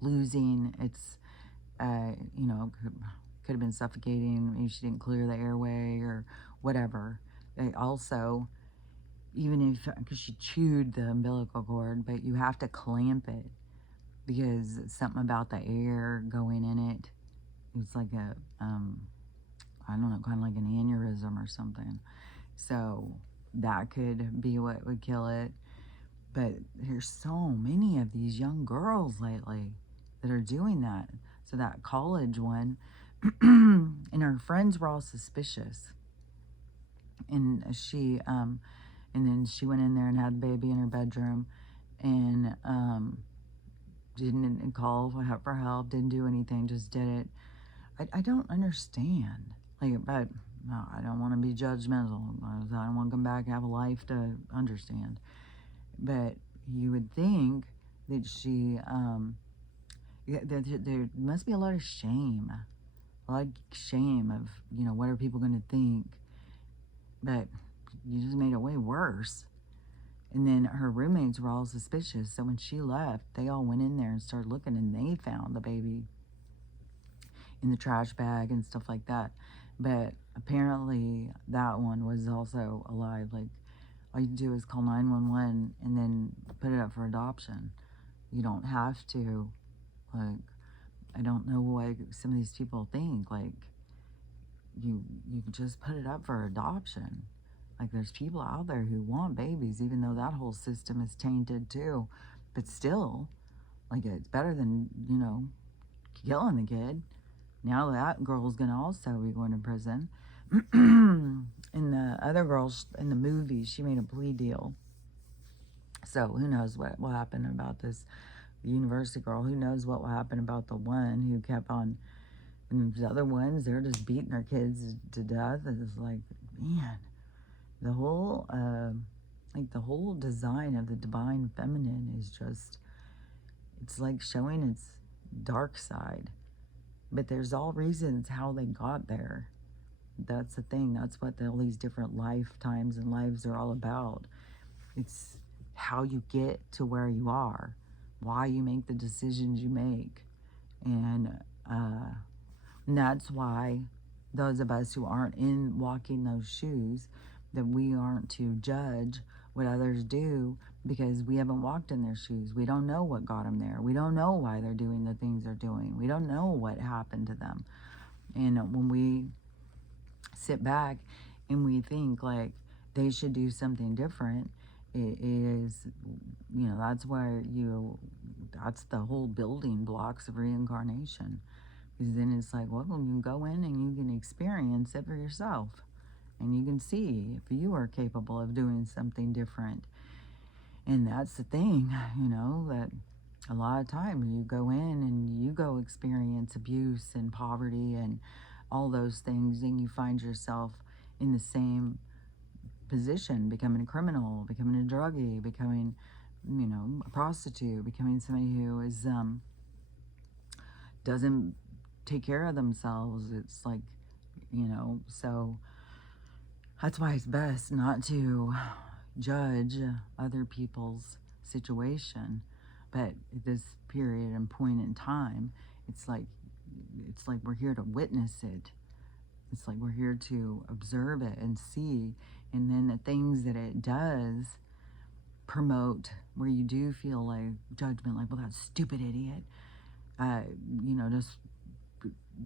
losing its you know, could have been suffocating. Maybe she didn't clear the airway or whatever. Also, even if, because she chewed the umbilical cord, but you have to clamp it because something about the air going in it, it's like a, I don't know, kind of like an aneurysm or something. So that could be what would kill it. But there's so many of these young girls lately that are doing that. So that college one, and her friends were all suspicious. And and then she went in there and had the baby in her bedroom, and didn't call for help, didn't do anything, just did it. I don't understand. Like, but no, I don't want to be judgmental. I don't want to come back and have a life to understand. But you would think that she, yeah, there must be a lot of shame, a lot of shame of, you know, what are people going to think? But you just made it way worse. And then her roommates were all suspicious. So when she left, they all went in there and started looking, and they found the baby in the trash bag and stuff like that. But apparently that one was also alive. Like, all you do is call 911 and then put it up for adoption. You don't have to, like, I don't know why some of these people think, like, you can just put it up for adoption. Like, there's people out there who want babies, even though that whole system is tainted too. But still, like, it's better than, you know, killing the kid. Now that girl's gonna also be going to prison. And the other girl in the movie, she made a plea deal. So who knows what will happen about this university girl? Who knows what will happen about the one who kept on, and the other ones, they're just beating their kids to death. It's like, man, the whole like the whole design of the divine feminine is just, it's like showing its dark side. But there's all reasons how they got there. That's the thing. That's what all these different lifetimes and lives are all about. It's how you get to where you are, why you make the decisions you make. And that's why those of us who aren't in walking those shoes, that we aren't to judge what others do because we haven't walked in their shoes. We don't know what got them there. We don't know why they're doing the things they're doing. We don't know what happened to them. And when we sit back and we think like they should do something different, it is, you know, that's the whole building blocks of reincarnation. Because then it's like, well, you can go in and you can experience it for yourself. And you can see if you are capable of doing something different. And that's the thing, you know, that a lot of time you go in and you go experience abuse and poverty and all those things, and you find yourself in the same position, becoming a criminal, becoming a druggie, becoming a prostitute, becoming somebody who is, doesn't take care of themselves. It's like, so that's why it's best not to judge other people's situation. But at this period and point in time, it's like we're here to witness it. It's like we're here to observe it and see, and then the things that it does promote, where you do feel like judgment, like, well, that stupid idiot, uh, just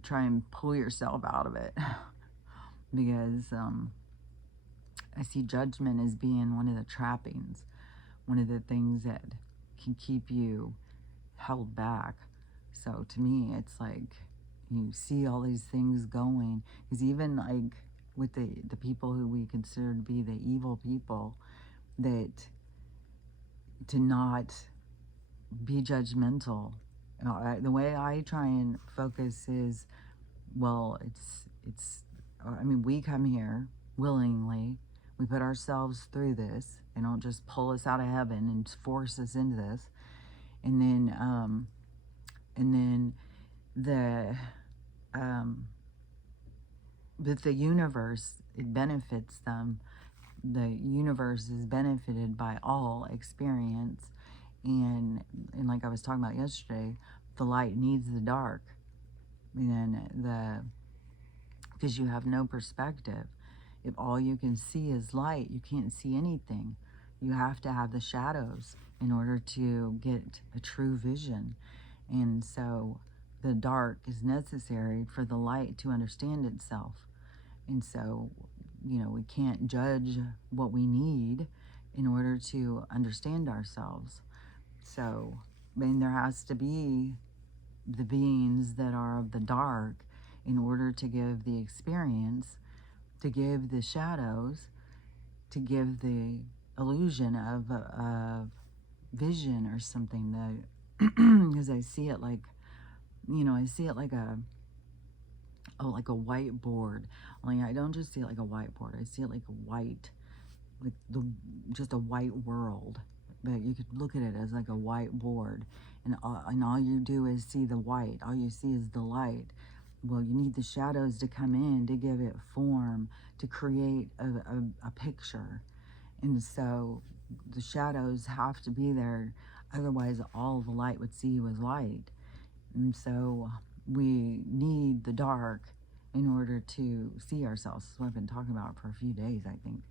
try and pull yourself out of it. Because I see judgment as being one of the trappings, one of the things that can keep you held back. So to me, it's like you see all these things going, because even like with the people who we consider to be the evil people, that to not be judgmental. The way I try and focus is, well, I mean, we come here willingly. We put ourselves through this. They don't just pull us out of heaven and force us into this. And then the that the universe, it benefits them. The universe is benefited by all experience, and like I was talking about yesterday, the light needs the dark, and because you have no perspective. If all you can see is light, you can't see anything. You have to have the shadows in order to get a true vision. And so the dark is necessary for the light to understand itself. And so, we can't judge what we need in order to understand ourselves. So, I mean, there has to be the beings that are of the dark in order to give the experience, to give the shadows, to give the illusion of a vision or something. That because I see it like, I see it like like a whiteboard. Like, I don't just see it like a whiteboard. I see it like a white, like just a white world. But you could look at it as like a whiteboard, and all you do is see the white. All you see is the light. Well, you need the shadows to come in to give it form, to create a picture. And so the shadows have to be there, otherwise all the light would see was light. And so we need the dark in order to see ourselves. That's what I've been talking about for a few days, I think.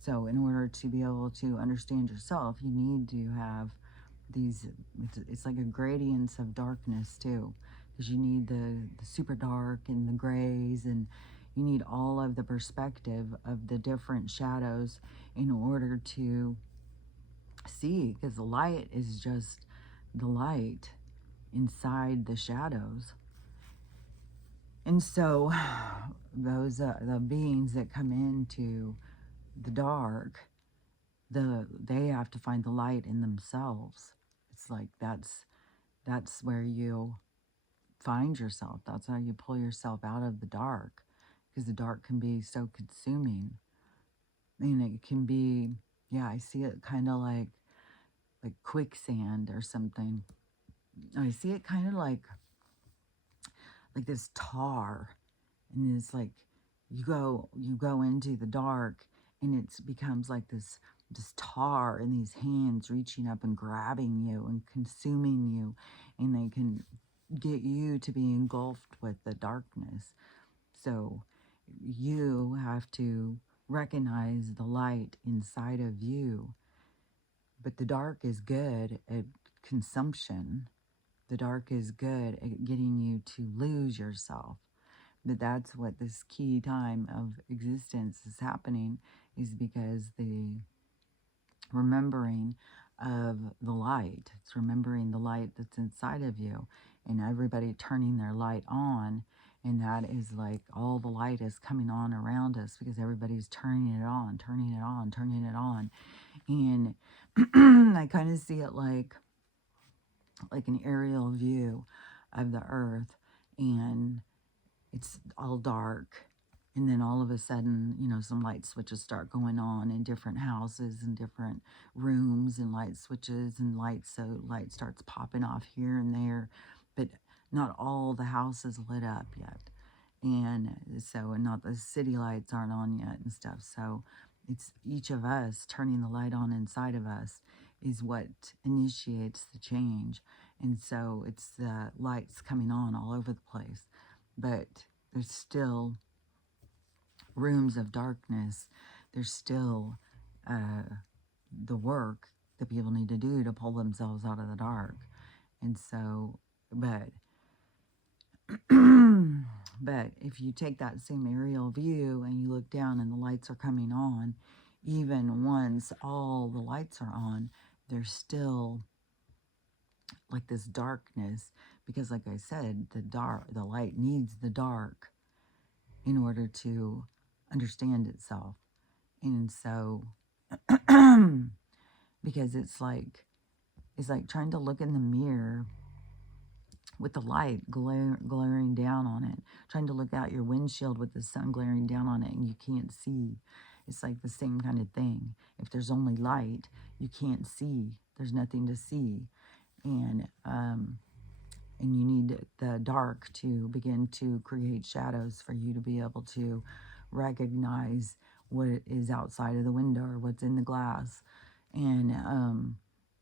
So in order to be able to understand yourself, you need to have these, it's like a gradients of darkness too, because you need the super dark and the grays, and you need all of the perspective of the different shadows in order to see, because the light is just the light inside the shadows. And so those the beings that come into the dark, they have to find the light in themselves. It's like that's where you find yourself. That's how you pull yourself out of the dark, because the dark can be so consuming. And it can be, yeah, I see it kind of like quicksand or something. I see it kind of like this tar, and it's like you go into the dark, and it becomes like this tar, and these hands reaching up and grabbing you and consuming you, and they can get you to be engulfed with the darkness. So you have to recognize the light inside of you. But the dark is good at consumption. The dark is good at getting you to lose yourself. But that's what this key time of existence is happening, is because the remembering of the light, it's remembering the light that's inside of you, and everybody turning their light on. And that is like all the light is coming on around us, because everybody's turning it on, turning it on, turning it on. And I kind of see it like an aerial view of the earth, and it's all dark, And then all of a sudden, some light switches start going on in different houses and different rooms, and light switches and lights. So light starts popping off here and there, but not all the houses lit up yet. And not the city lights aren't on yet and stuff. So it's each of us turning the light on inside of us is what initiates the change. And so it's the lights coming on all over the place. But there's still rooms of darkness. There's still uh, the work that people need to do to pull themselves out of the dark. And so, but but if you take that same aerial view and you look down and the lights are coming on, even once all the lights are on, there's still like this darkness, because like I said, the light needs the dark in order to understand itself. And so because it's like trying to look in the mirror with the light glaring down on it, trying to look out your windshield with the sun glaring down on it and you can't see. It's like the same kind of thing. If there's only light, you can't see. There's nothing to see. And you need the dark to begin to create shadows for you to be able to recognize what is outside of the window or what's in the glass. And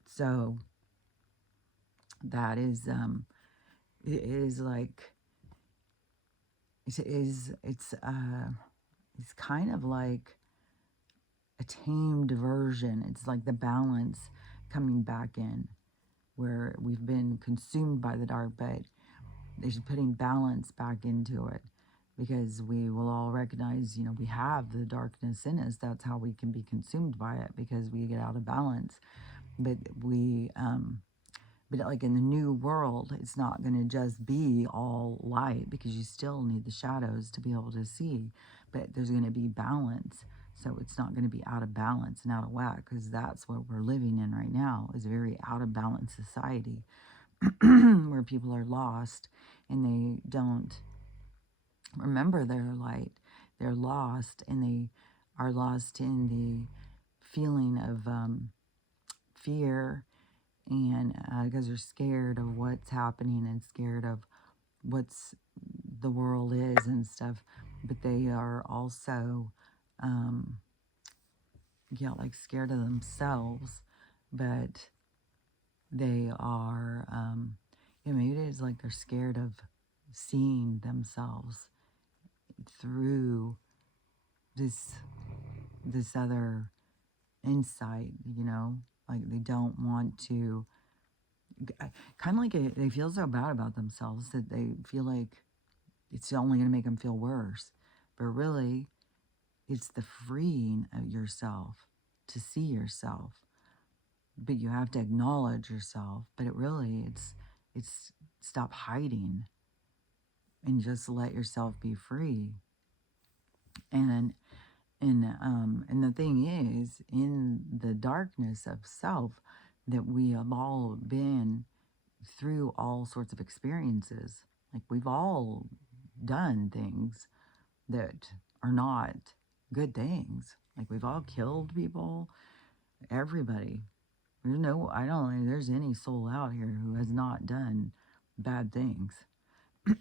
so that is it is like it's kind of like a tamed version. It's like the balance coming back in, where we've been consumed by the dark, but there's putting balance back into it, because we will all recognize, we have the darkness in us. That's how we can be consumed by it, because we get out of balance. But but like in the new world, it's not going to just be all light, because you still need the shadows to be able to see. But there's going to be balance. So it's not going to be out of balance and out of whack, because that's what we're living in right now, is a very out of balance society where people are lost and they don't remember their light. They're lost, and they are lost in the feeling of fear, and because they're scared of what's happening and scared of what's the world is and stuff. But they are also like scared of themselves. But they are maybe it's like they're scared of seeing themselves through this other insight, like they don't want to, kind of like they feel so bad about themselves that they feel like it's only going to make them feel worse. But really, it's the freeing of yourself to see yourself. But you have to acknowledge yourself. But it's stop hiding and just let yourself be free. And the thing is, in the darkness of self, that we have all been through all sorts of experiences. Like we've all done things that are not good things. Like we've all killed people, everybody. I don't think there's any soul out here who has not done bad things.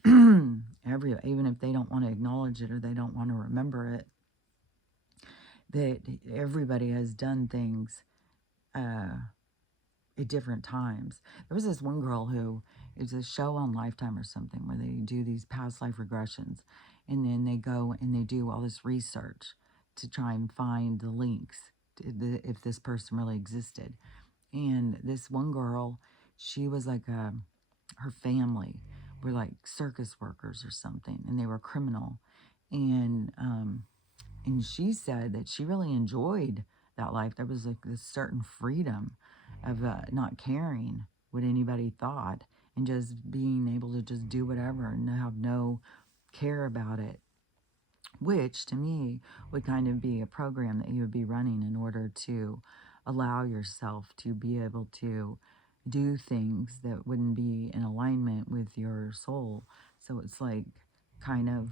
Even if they don't want to acknowledge it or they don't want to remember it, that everybody has done things at different times. There was this one girl who, it's a show on Lifetime or something, where they do these past life regressions, and then they go and they do all this research to try and find the links to if this person really existed. And this one girl, she was like her family were like circus workers or something, and they were criminal. And she said that she really enjoyed that life. There was like this certain freedom of not caring what anybody thought, and just being able to just do whatever and have no care about it, which to me would kind of be a program that you would be running in order to allow yourself to be able to do things that wouldn't be in alignment with your soul. So it's like kind of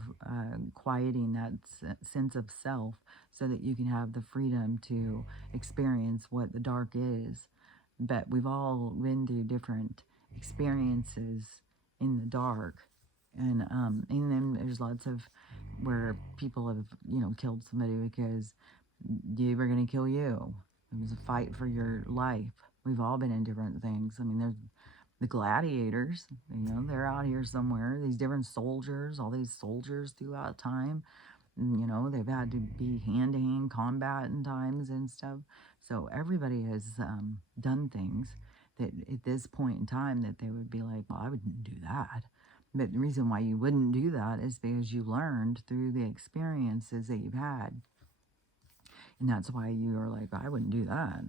quieting that sense of self so that you can have the freedom to experience what the dark is. But we've all been through different experiences in the dark. And then there's lots of where people have, killed somebody because they were going to kill you. It was a fight for your life. We've all been in different things. I mean, there's the gladiators, they're out here somewhere. These different soldiers, all these soldiers throughout time, they've had to be hand to hand combat in times and stuff. So everybody has done things that at this point in time that they would be like, well, I wouldn't do that. But the reason why you wouldn't do that is because you learned through the experiences that you've had. And that's why you are like, I wouldn't do that.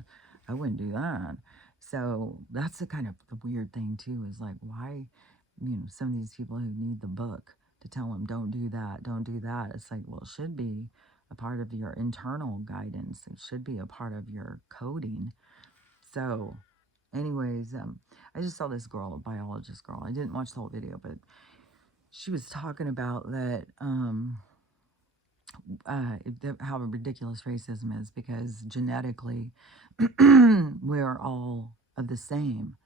I wouldn't do that. So that's the kind of the weird thing too, is like, why, some of these people who need the book to tell them, don't do that, don't do that. It's like, well, it should be a part of your internal guidance. It should be a part of your coding. So anyways, I just saw this girl, a biologist girl. I didn't watch the whole video, but she was talking about that, how ridiculous racism is, because genetically we're all of the same.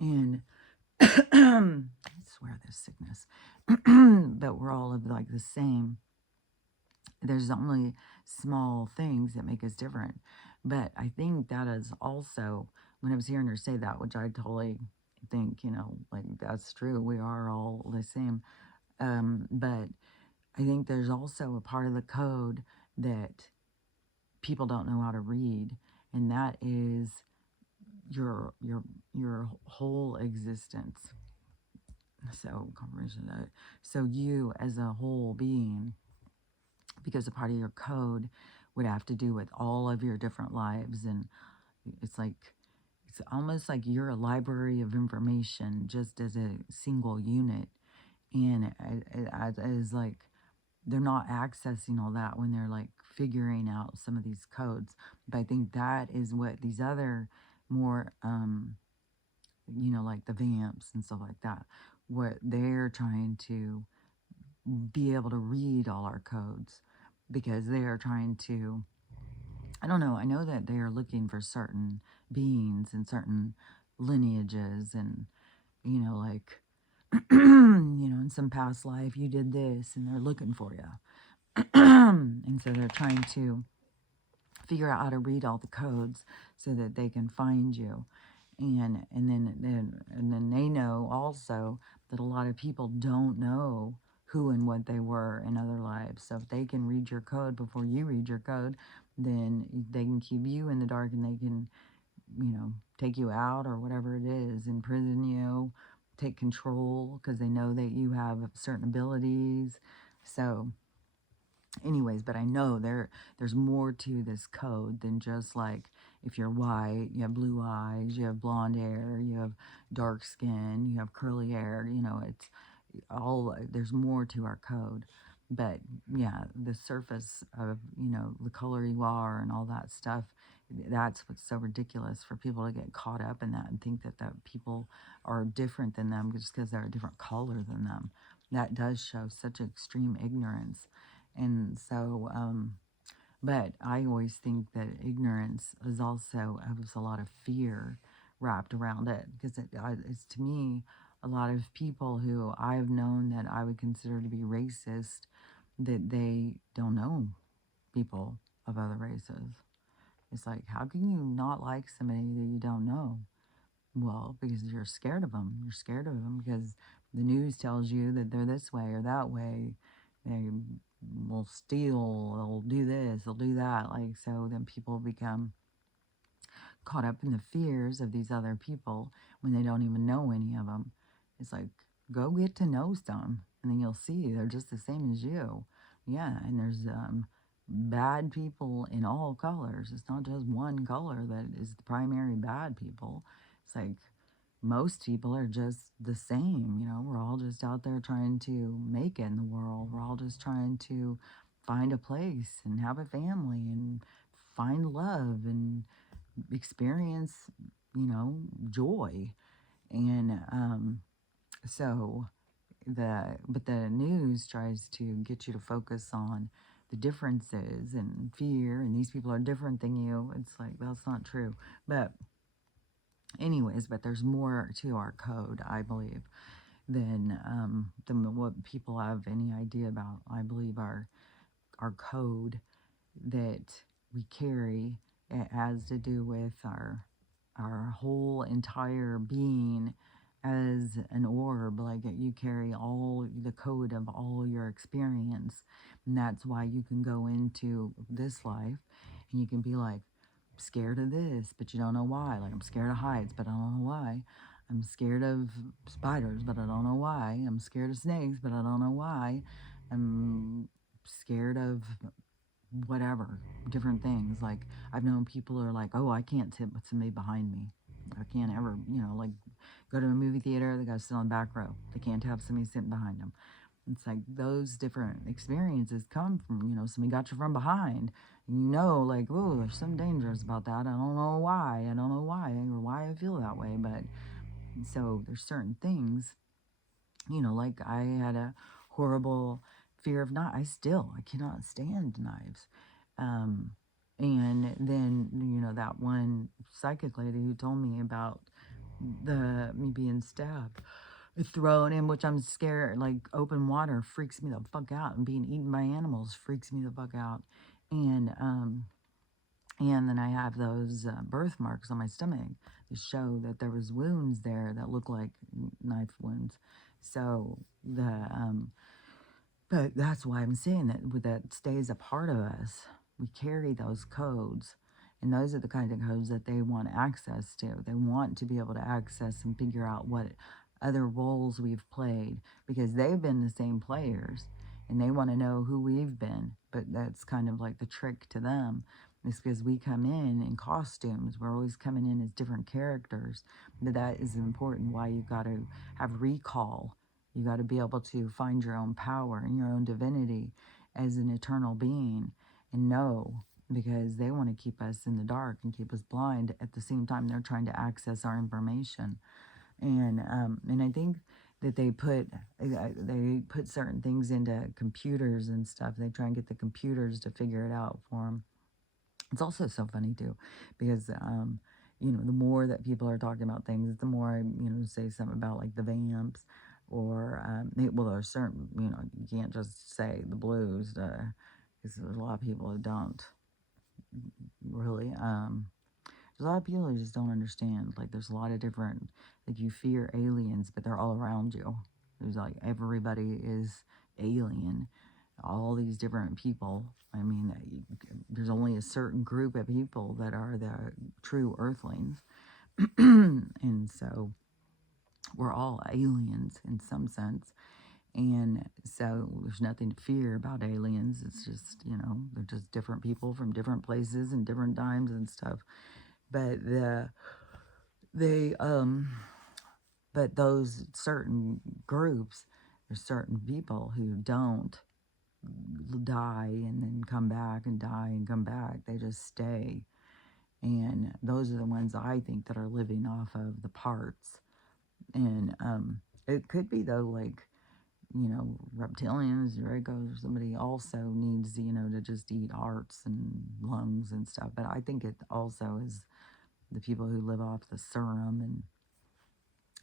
And I swear there's sickness, but we're all of like the same. There's only small things that make us different. But I think that is also, when I was hearing her say that, which I totally think, like that's true. We are all the same. But I think there's also a part of the code that people don't know how to read, and that is your whole existence. So confirmation that. So you as a whole being, because a part of your code would have to do with all of your different lives, and it's like it's almost like you're a library of information just as a single unit, and it is like they're not accessing all that when they're like figuring out some of these codes. But I think that is what these other more, like the vamps and stuff like that, what they're trying to be able to read all our codes, because they are trying to, I don't know, I know that they are looking for certain beings and certain lineages, and, like, in some past life you did this and they're looking for you. And so they're trying to figure out how to read all the codes so that they can find you. And then they know also that a lot of people don't know who and what they were in other lives. So if they can read your code before you read your code, then they can keep you in the dark, and they can, take you out or whatever it is, imprison you, take control, because they know that you have certain abilities. So anyways, but I know there's more to this code than just like, if you're white, you have blue eyes, you have blonde hair, you have dark skin, you have curly hair, it's all, there's more to our code. But yeah, the surface of, the color you are and all that stuff, that's what's so ridiculous, for people to get caught up in that and think that people are different than them just because they're a different color than them. That does show such extreme ignorance. And so, but I always think that ignorance is also has a lot of fear wrapped around it, because it's, to me, a lot of people who I've known that I would consider to be racist, that they don't know people of other races. It's like, how can you not like somebody that you don't know? Well, because you're scared of them. You're scared of them because the news tells you that they're this way or that way. They will steal, they'll do this, they'll do that. Like, so then people become caught up in the fears of these other people when they don't even know any of them. It's like, go get to know some, and then you'll see they're just the same as you. Yeah, and there's bad people in all colors. It's not just one color that is the primary bad people. It's like most people are just the same. We're all just out there trying to make it in the world. We're all just trying to find a place and have a family and find love and experience, joy. And so but the news tries to get you to focus on the differences and fear, and these people are different than you. It's like, that's not true. But anyways, but there's more to our code, I believe, than what people have any idea about. I believe our code that we carry, it has to do with our whole entire being as an orb. Like, you carry all the code of all your experience, and that's why you can go into this life and you can be like scared of this, but you don't know why. Like, I'm scared of heights, but I don't know why. I'm scared of spiders, but I don't know why. I'm scared of snakes, but I don't know why. I'm scared of whatever, different things. Like, I've known people who are like, oh, I can't sit with somebody behind me. I can't ever, like, go to a movie theater, they gotta sit on the back row. They can't have somebody sitting behind them. It's like those different experiences come from, somebody got you from behind. And like, oh, there's something dangerous about that. I don't know why. I don't know why or why I feel that way. But so there's certain things, like I had a horrible fear of I cannot stand knives. Um, and then, that one psychic lady who told me about me being stabbed, thrown in, which I'm scared, like open water freaks me the fuck out, and being eaten by animals freaks me the fuck out. And, and then I have those birthmarks on my stomach to show that there was wounds there that look like knife wounds. So but that's why I'm saying that stays a part of us. We carry those codes, and those are the kind of codes that they want access to. They want to be able to access and figure out what other roles we've played, because they've been the same players and they want to know who we've been. But that's kind of like the trick to them. It's because we come in costumes. We're always coming in as different characters. But that is important why you got to have recall. You got to be able to find your own power and your own divinity as an eternal being and know, because they want to keep us in the dark and keep us blind. At the same time, they're trying to access our information. And I think that they put certain things into computers and stuff. They try and get the computers to figure it out for them. It's also so funny too, because the more that people are talking about things, the more I say something about like the vamps, or well, there's certain, you can't just say the blues, because there's a lot of people who don't really. There's a lot of people who just don't understand. Like, there's a lot of different, like, you fear aliens, but they're all around you. There's like everybody is alien. All these different people. I mean, there's only a certain group of people that are the true earthlings. And so we're all aliens in some sense. And so there's nothing to fear about aliens. It's just, they're just different people from different places and different times and stuff. But they but those certain groups, there's certain people who don't die and then come back and die and come back. They just stay. And those are the ones I think that are living off of the parts. And it could be, though, like, reptilians, Dracos, somebody also needs, to just eat hearts and lungs and stuff. But I think it also is the people who live off the serum and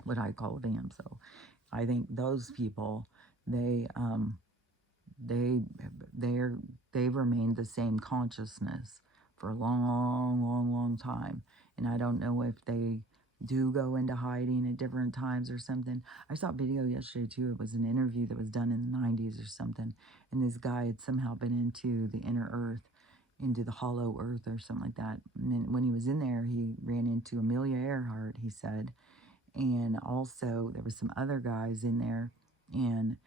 what I call them. So I think those people, they've remained the same consciousness for a long, long, long time. And I don't know if they do go into hiding at different times or something. I saw a video yesterday too. It was an interview that was done in the 90s or something. And this guy had somehow been into the inner earth, into the hollow earth or something like that. And then when he was in there, he ran into Amelia Earhart, he said. And also there was some other guys in there, and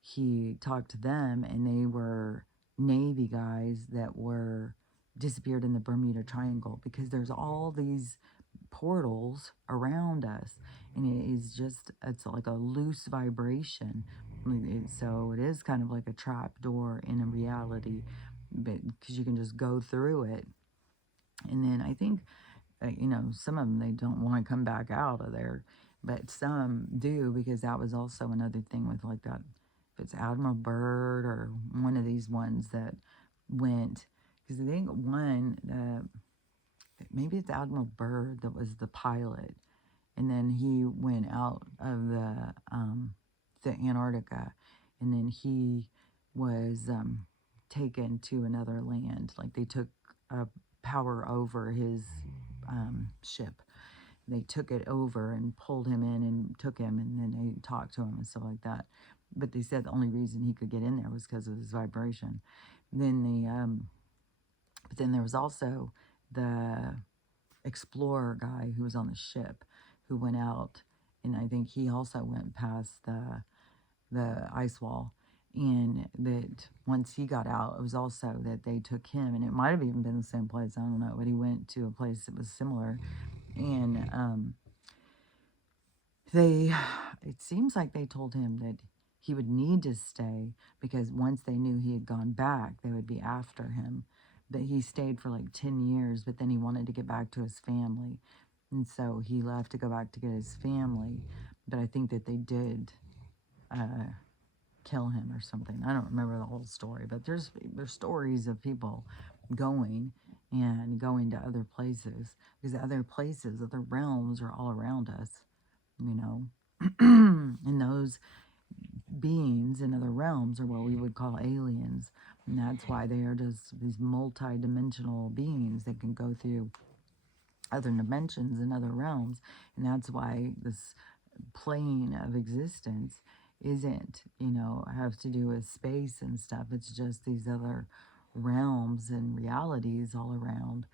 he talked to them, and they were Navy guys that were disappeared in the Bermuda Triangle, because there's all these portals around us, and it's like a loose vibration. So it is kind of like a trap door in a reality, but because you can just go through it. And then I think some of them, they don't want to come back out of there. but some do, because that was also another thing with like that. If it's Admiral Byrd or one of these ones that went, because I think one, maybe it's Admiral Byrd that was the pilot, and then he went out of the Antarctica, and then he was taken to another land. Like they took power over his ship. They took it over and pulled him in and took him, and then they talked to him and stuff like that. But they said the only reason he could get in there was because of his vibration. Then but then there was also the explorer guy who was on the ship who went out, and I think he also went past the ice wall. And that once he got out, it was also that they took him, and it might have even been the same place, I don't know, but he went to a place that was similar. And it seems like they told him that he would need to stay, because once they knew he had gone back, they would be after him. That he stayed for like 10 years, but then he wanted to get back to his family. And so he left to go back to get his family. But I think that they did kill him or something. I don't remember the whole story, but there's stories of people going and going to other places, because other places, other realms are all around us, you know. And those beings in other realms are what we would call aliens. And that's why they are just these multi-dimensional beings that can go through other dimensions and other realms. And that's why this plane of existence isn't, have to do with space and stuff. It's just these other realms and realities all around.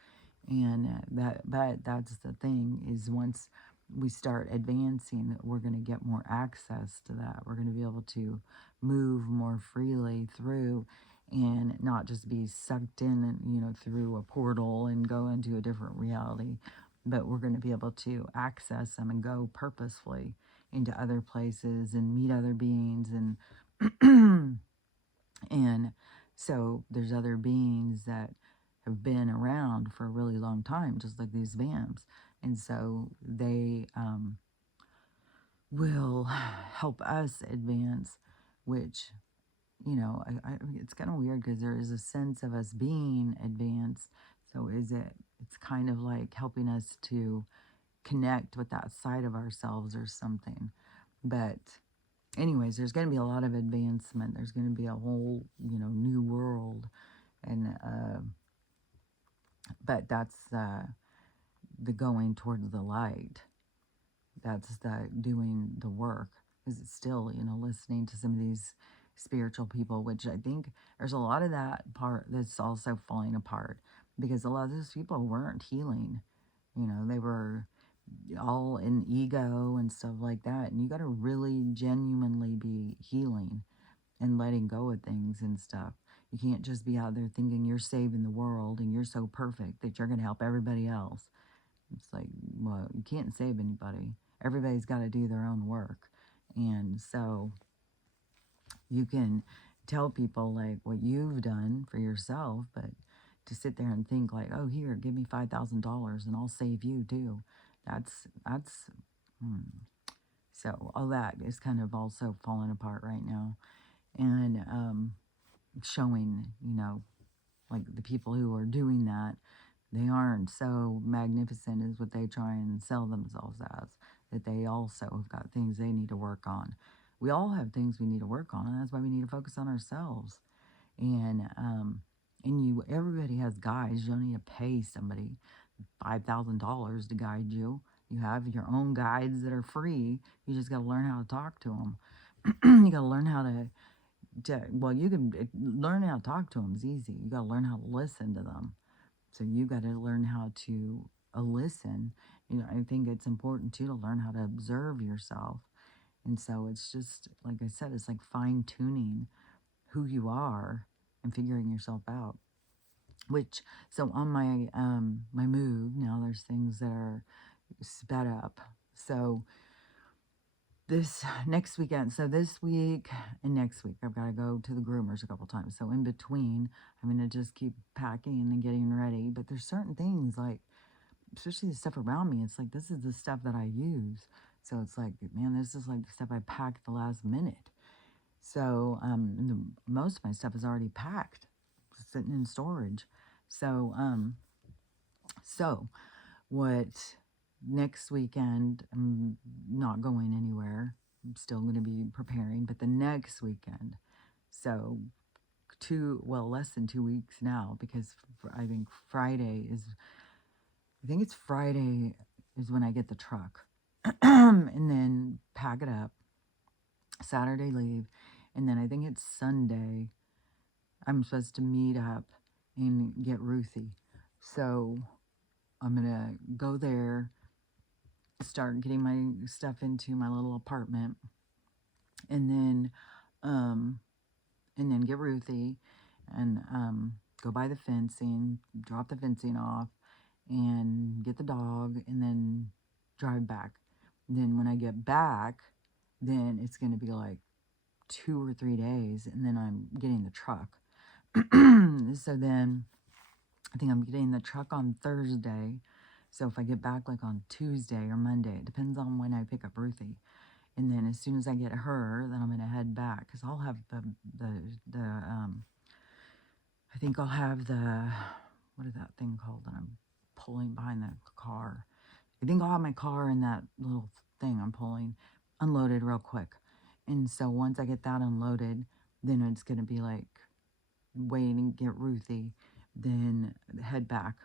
And but that's the thing, is once we start advancing, we're going to get more access to that. We're going to be able to move more freely through, and not just be sucked in, and through a portal and go into a different reality, but we're going to be able to access them and go purposefully into other places and meet other beings. And so there's other beings that have been around for a really long time, just like these vamps. And so they will help us advance, which, it's kind of weird, because there is a sense of us being advanced. So it's kind of like helping us to connect with that side of ourselves or something. But anyways, there's going to be a lot of advancement. There's going to be a whole, new world. And, but that's the going towards the light. That's the doing the work. Because it's still, listening to some of these spiritual people, which I think there's a lot of that part that's also falling apart, because a lot of those people weren't healing. They were all in ego and stuff like that. And you got to really genuinely be healing and letting go of things and stuff. You can't just be out there thinking you're saving the world and you're so perfect that you're going to help everybody else. It's like, well, you can't save anybody. Everybody's got to do their own work. And so you can tell people like what you've done for yourself, but to sit there and think like, oh, here, give me $5,000 and I'll save you too. That's, so all that is kind of also falling apart right now. And showing, like the people who are doing that, they aren't so magnificent as what they try and sell themselves as, that they also have got things they need to work on. We all have things we need to work on, and that's why we need to focus on ourselves. And everybody has guides. You don't need to pay somebody $5,000 to guide you. You have your own guides that are free. You just got to learn how to talk to them. You got to learn how well, you can learn how to talk to them is easy. You got to learn how to listen to them. So you got to learn how to listen. I think it's important too to learn how to observe yourself. And so it's just, like I said, it's like fine tuning who you are and figuring yourself out. So on my move now, there's things that are sped up. So this next weekend, so this week and next week, I've got to go to the groomers a couple times. So in between, I'm going to just keep packing and getting ready. But there's certain things, like, especially the stuff around me, it's like, this is the stuff that I use. So it's like, man, this is like the stuff I packed at the last minute. So most of my stuff is already packed, sitting in storage. So so what next weekend, I'm not going anywhere. I'm still going to be preparing, but the next weekend, so less than 2 weeks now, because I think Friday is when I get the truck. And then pack it up, Saturday leave, and then I think it's Sunday I'm supposed to meet up and get Ruthie. So I'm gonna go there, start getting my stuff into my little apartment, and then um get Ruthie and go by the fencing, drop the fencing off, and get the dog, and then drive back. Then when I get back, then it's going to be like 2 or 3 days, and then I'm getting the truck. So then I think I'm getting the truck on Thursday. So if I get back like on Tuesday or Monday, it depends on when I pick up Ruthie. And then as soon as I get her, then I'm gonna head back, because I'll have I think I'll have what is that thing called that I'm pulling behind the car? I think I'll have my car in that little thing I'm pulling unloaded real quick. And so once I get that unloaded, then it's gonna be like waiting, get Ruthie, then head back.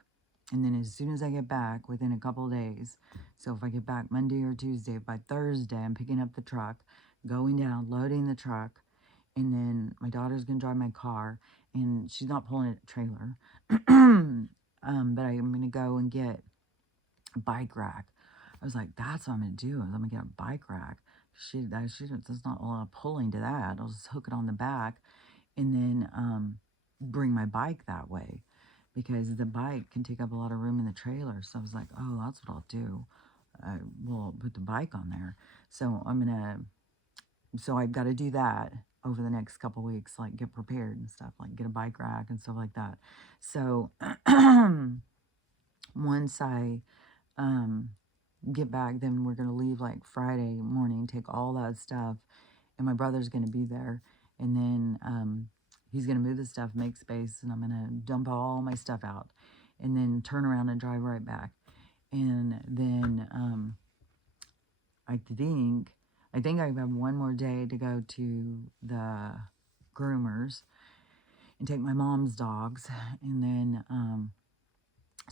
And then as soon as I get back, within a couple of days, so if I get back Monday or Tuesday, by Thursday, I'm picking up the truck, going down, loading the truck, and then my daughter's going to drive my car, and she's not pulling a trailer. But I'm going to go and get a bike rack. I was like, that's what I'm going to do. I'm going to get a bike rack. There's not a lot of pulling to that. I'll just hook it on the back, and then bring my bike that way, because the bike can take up a lot of room in the trailer. So I was like, oh, that's what I'll do. We'll put the bike on there. So I've got to do that over the next couple weeks, like get prepared and stuff, like get a bike rack and stuff like that. So once I get back, then we're going to leave like Friday morning, take all that stuff, and my brother's going to be there. And then he's going to move the stuff, make space, and I'm going to dump all my stuff out, and then turn around and drive right back. And then I think I have one more day to go to the groomers and take my mom's dogs, and then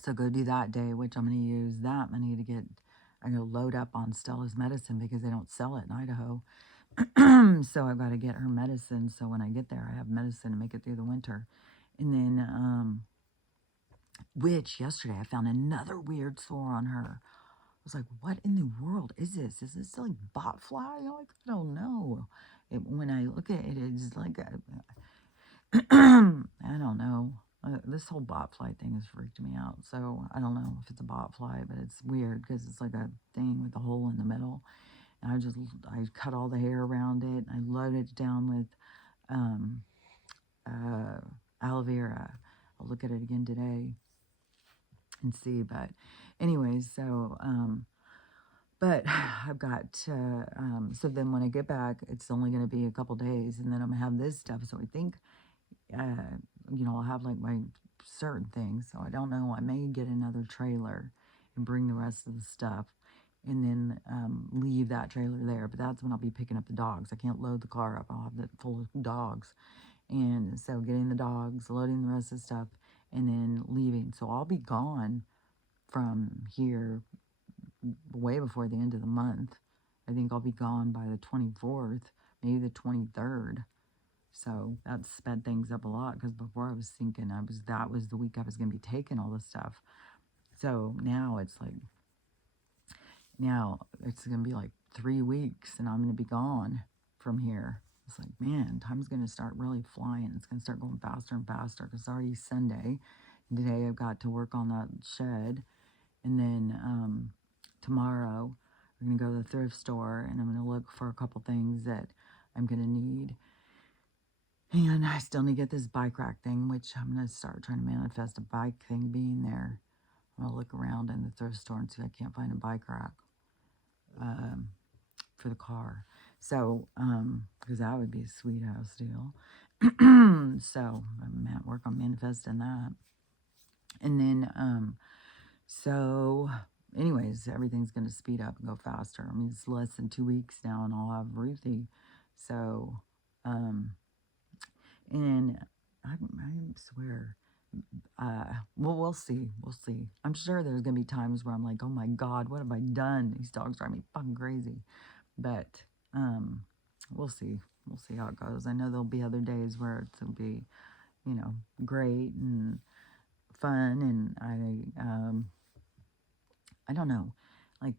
so go do that day, which I'm going to use that money to get. I'm going to load up on Stella's medicine, because they don't sell it in Idaho. So I've got to get her medicine, so when I get there, I have medicine to make it through the winter. And then which yesterday I found another weird sore on her. I was like, what in the world is this? Is this like bot fly? Like, I don't know. When I look at it, it's like I don't know. This whole bot fly thing has freaked me out. So I don't know if it's a bot fly, but it's weird because it's like a thing with a hole in the middle. And I cut all the hair around it. I loaded it down with aloe vera. I'll look at it again today and see. But anyways, so but I've got so then when I get back, it's only going to be a couple days, and then I'm gonna have this stuff. So I think I'll have like my certain things. So I don't know. I may get another trailer and bring the rest of the stuff, and then leave that trailer there. But that's when I'll be picking up the dogs. I can't load the car up. I'll have it full of dogs. And so getting the dogs, loading the rest of the stuff, and then leaving. So I'll be gone from here way before the end of the month. I think I'll be gone by the 24th, maybe the 23rd. So that sped things up a lot, because before I was thinking that was the week I was going to be taking all this stuff. So now it's going to be like 3 weeks, and I'm going to be gone from here. It's like, man, time's going to start really flying. It's going to start going faster and faster, because it's already Sunday. And today I've got to work on that shed. And then tomorrow we're going to go to the thrift store, and I'm going to look for a couple things that I'm going to need. And I still need to get this bike rack thing, which I'm going to start trying to manifest a bike thing being there. I'm going to look around in the thrift store and see if I can't find a bike rack. um, for the car. So, because that would be a sweet house deal. So I'm at work on manifesting that. And then, so anyways, everything's going to speed up and go faster. I mean, it's less than 2 weeks now and I'll have Ruthie. So, um, and I swear, well, we'll see. We'll see. I'm sure there's going to be times where I'm like, oh my God, what have I done? These dogs drive me fucking crazy. But, um, we'll see. We'll see how it goes. I know there'll be other days where it'll be, great and fun. And I don't know. Like,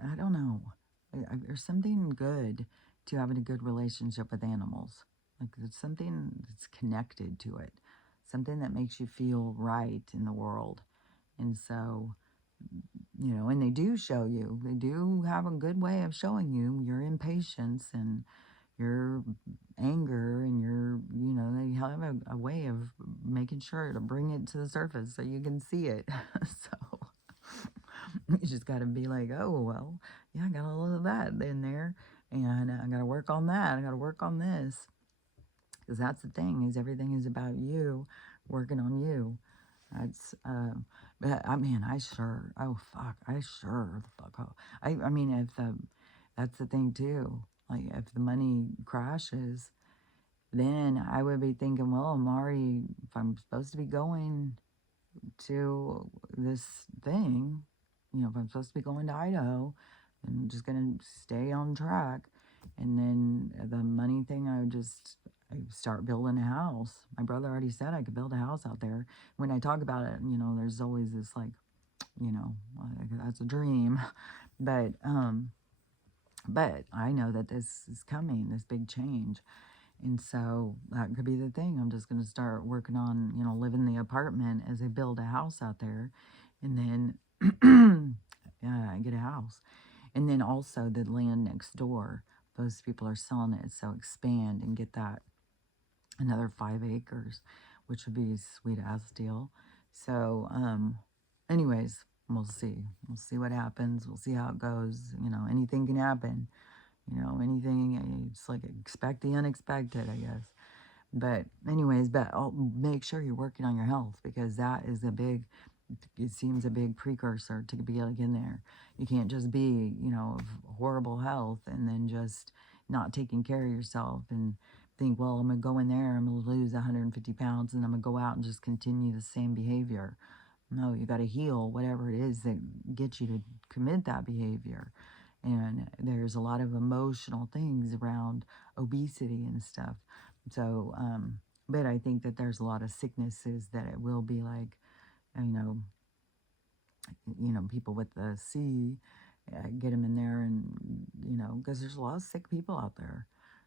I don't know. There's something good to having a good relationship with animals. Like, there's something that's connected to it, something that makes you feel right in the world. And so, and they do show you, they do have a good way of showing you your impatience and your anger and they have a way of making sure to bring it to the surface so you can see it. So you just got to be like, oh, well, yeah, I got a little of that in there. And I got to work on that. I got to work on this. Because that's the thing, is everything is about you, working on you. That's, but I mean, oh, fuck, I sure the fuck hope. I mean, that's the thing too. Like, if the money crashes, then I would be thinking, well, if I'm supposed to be going to this thing, if I'm supposed to be going to Idaho, I'm just going to stay on track. And then the money thing, I start building a house. My brother already said I could build a house out there. When I talk about it, there's always this like, that's a dream. But, but I know that this is coming, this big change. And so that could be the thing. I'm just going to start working on, live in the apartment as I build a house out there. And then get a house. And then also the land next door. Those people are selling it. So expand and get that another 5 acres, which would be a sweet ass deal. So, anyways, we'll see. We'll see what happens. We'll see how it goes. Anything can happen. Anything. It's like expect the unexpected, I guess. But anyways, I'll make sure you're working on your health, because that is it seems a big precursor to be like in there. You can't just be, of horrible health and then just not taking care of yourself and think, well, I'm going to go in there, I'm going to lose 150 pounds and I'm going to go out and just continue the same behavior. No, you got to heal whatever it is that gets you to commit that behavior. And there's a lot of emotional things around obesity and stuff. So, but I think that there's a lot of sicknesses that it will be like, you know, people with the C, get them in there, and because there's a lot of sick people out there.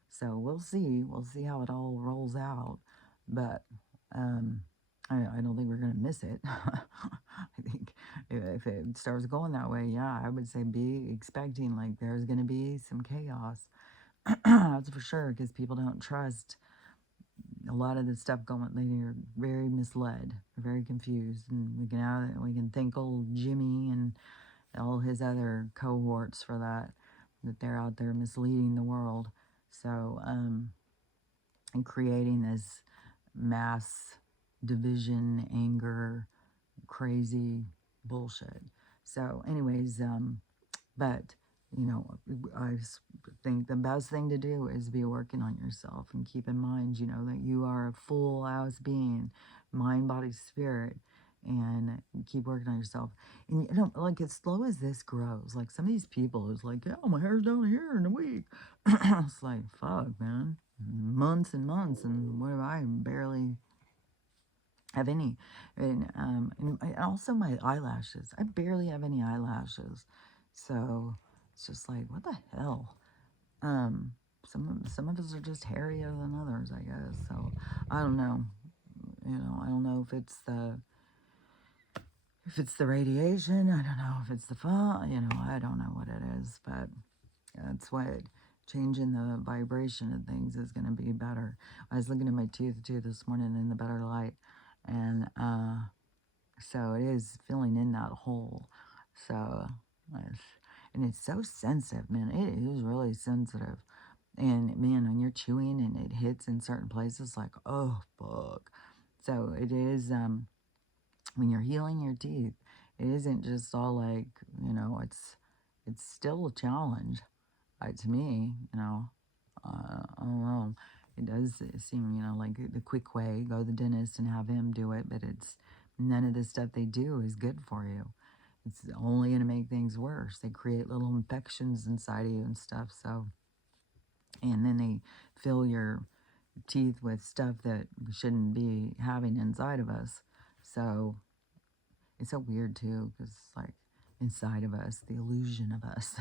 So we'll see how it all rolls out. But um, I don't think we're gonna miss it. I think if it starts going that way, yeah, I would say be expecting like there's gonna be some chaos. That's for sure, because people don't trust a lot of the stuff going. They're very misled, they're very confused, and we can thank old Jimmy and all his other cohorts for that they're out there misleading the world. So, and creating this mass division, anger, crazy bullshit. So, anyways, but I think the best thing to do is be working on yourself and keep in mind, that you are a full house being, mind, body, spirit, and keep working on yourself. And like as slow as this grows, like some of these people who's like, yeah, my hair's down here in a week. It's like, fuck, man, months and months, and what have I barely have any. And also my eyelashes, I barely have any eyelashes. So it's just like, what the hell. um some of us are just hairier than others, I guess. So I don't know. I don't know if it's the radiation. I don't know if it's the fun. I don't know what it is, but that's what changing the vibration of things is going to be better. I was looking at my tooth too this morning in the better light, and so it is filling in that hole. So and it's so sensitive, man. It is really sensitive. And man, when you're chewing and it hits in certain places, like, oh, fuck. So it is, when you're healing your teeth, it isn't just all like, it's still a challenge, to me, I don't know. It does seem, like the quick way, go to the dentist and have him do it, but it's none of the stuff they do is good for you. It's only going to make things worse. They create little infections inside of you and stuff. So, and then they fill your teeth with stuff that we shouldn't be having inside of us. So it's so weird too, because like inside of us, the illusion of us.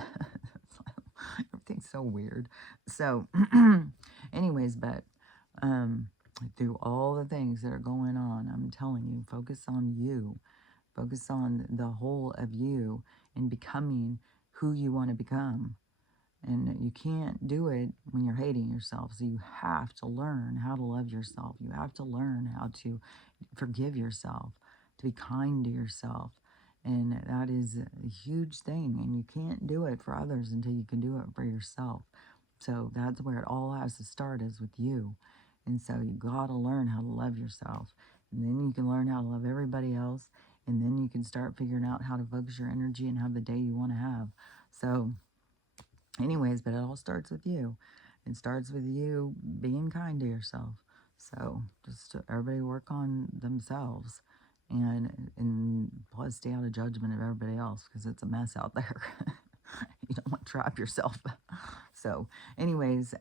Everything's so weird. So, anyways, but um, through all the things that are going on, I'm telling you, focus on you. Focus on the whole of you and becoming who you want to become. And you can't do it when you're hating yourself. So you have to learn how to love yourself. You have to learn how to forgive yourself, to be kind to yourself. And that is a huge thing. And you can't do it for others until you can do it for yourself. So that's where it all has to start, is with you. And so you got to learn how to love yourself. And then you can learn how to love everybody else. And then you can start figuring out how to focus your energy and have the day you want to have. So, anyways, but it all starts with you. It starts with you being kind to yourself. So just everybody work on themselves, and plus stay out of judgment of everybody else, because it's a mess out there. You don't want to trap yourself. So anyways,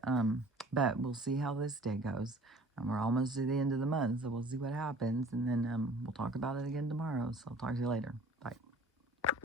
but we'll see how this day goes. And we're almost to the end of the month, so we'll see what happens, and then we'll talk about it again tomorrow. So I'll talk to you later. Bye.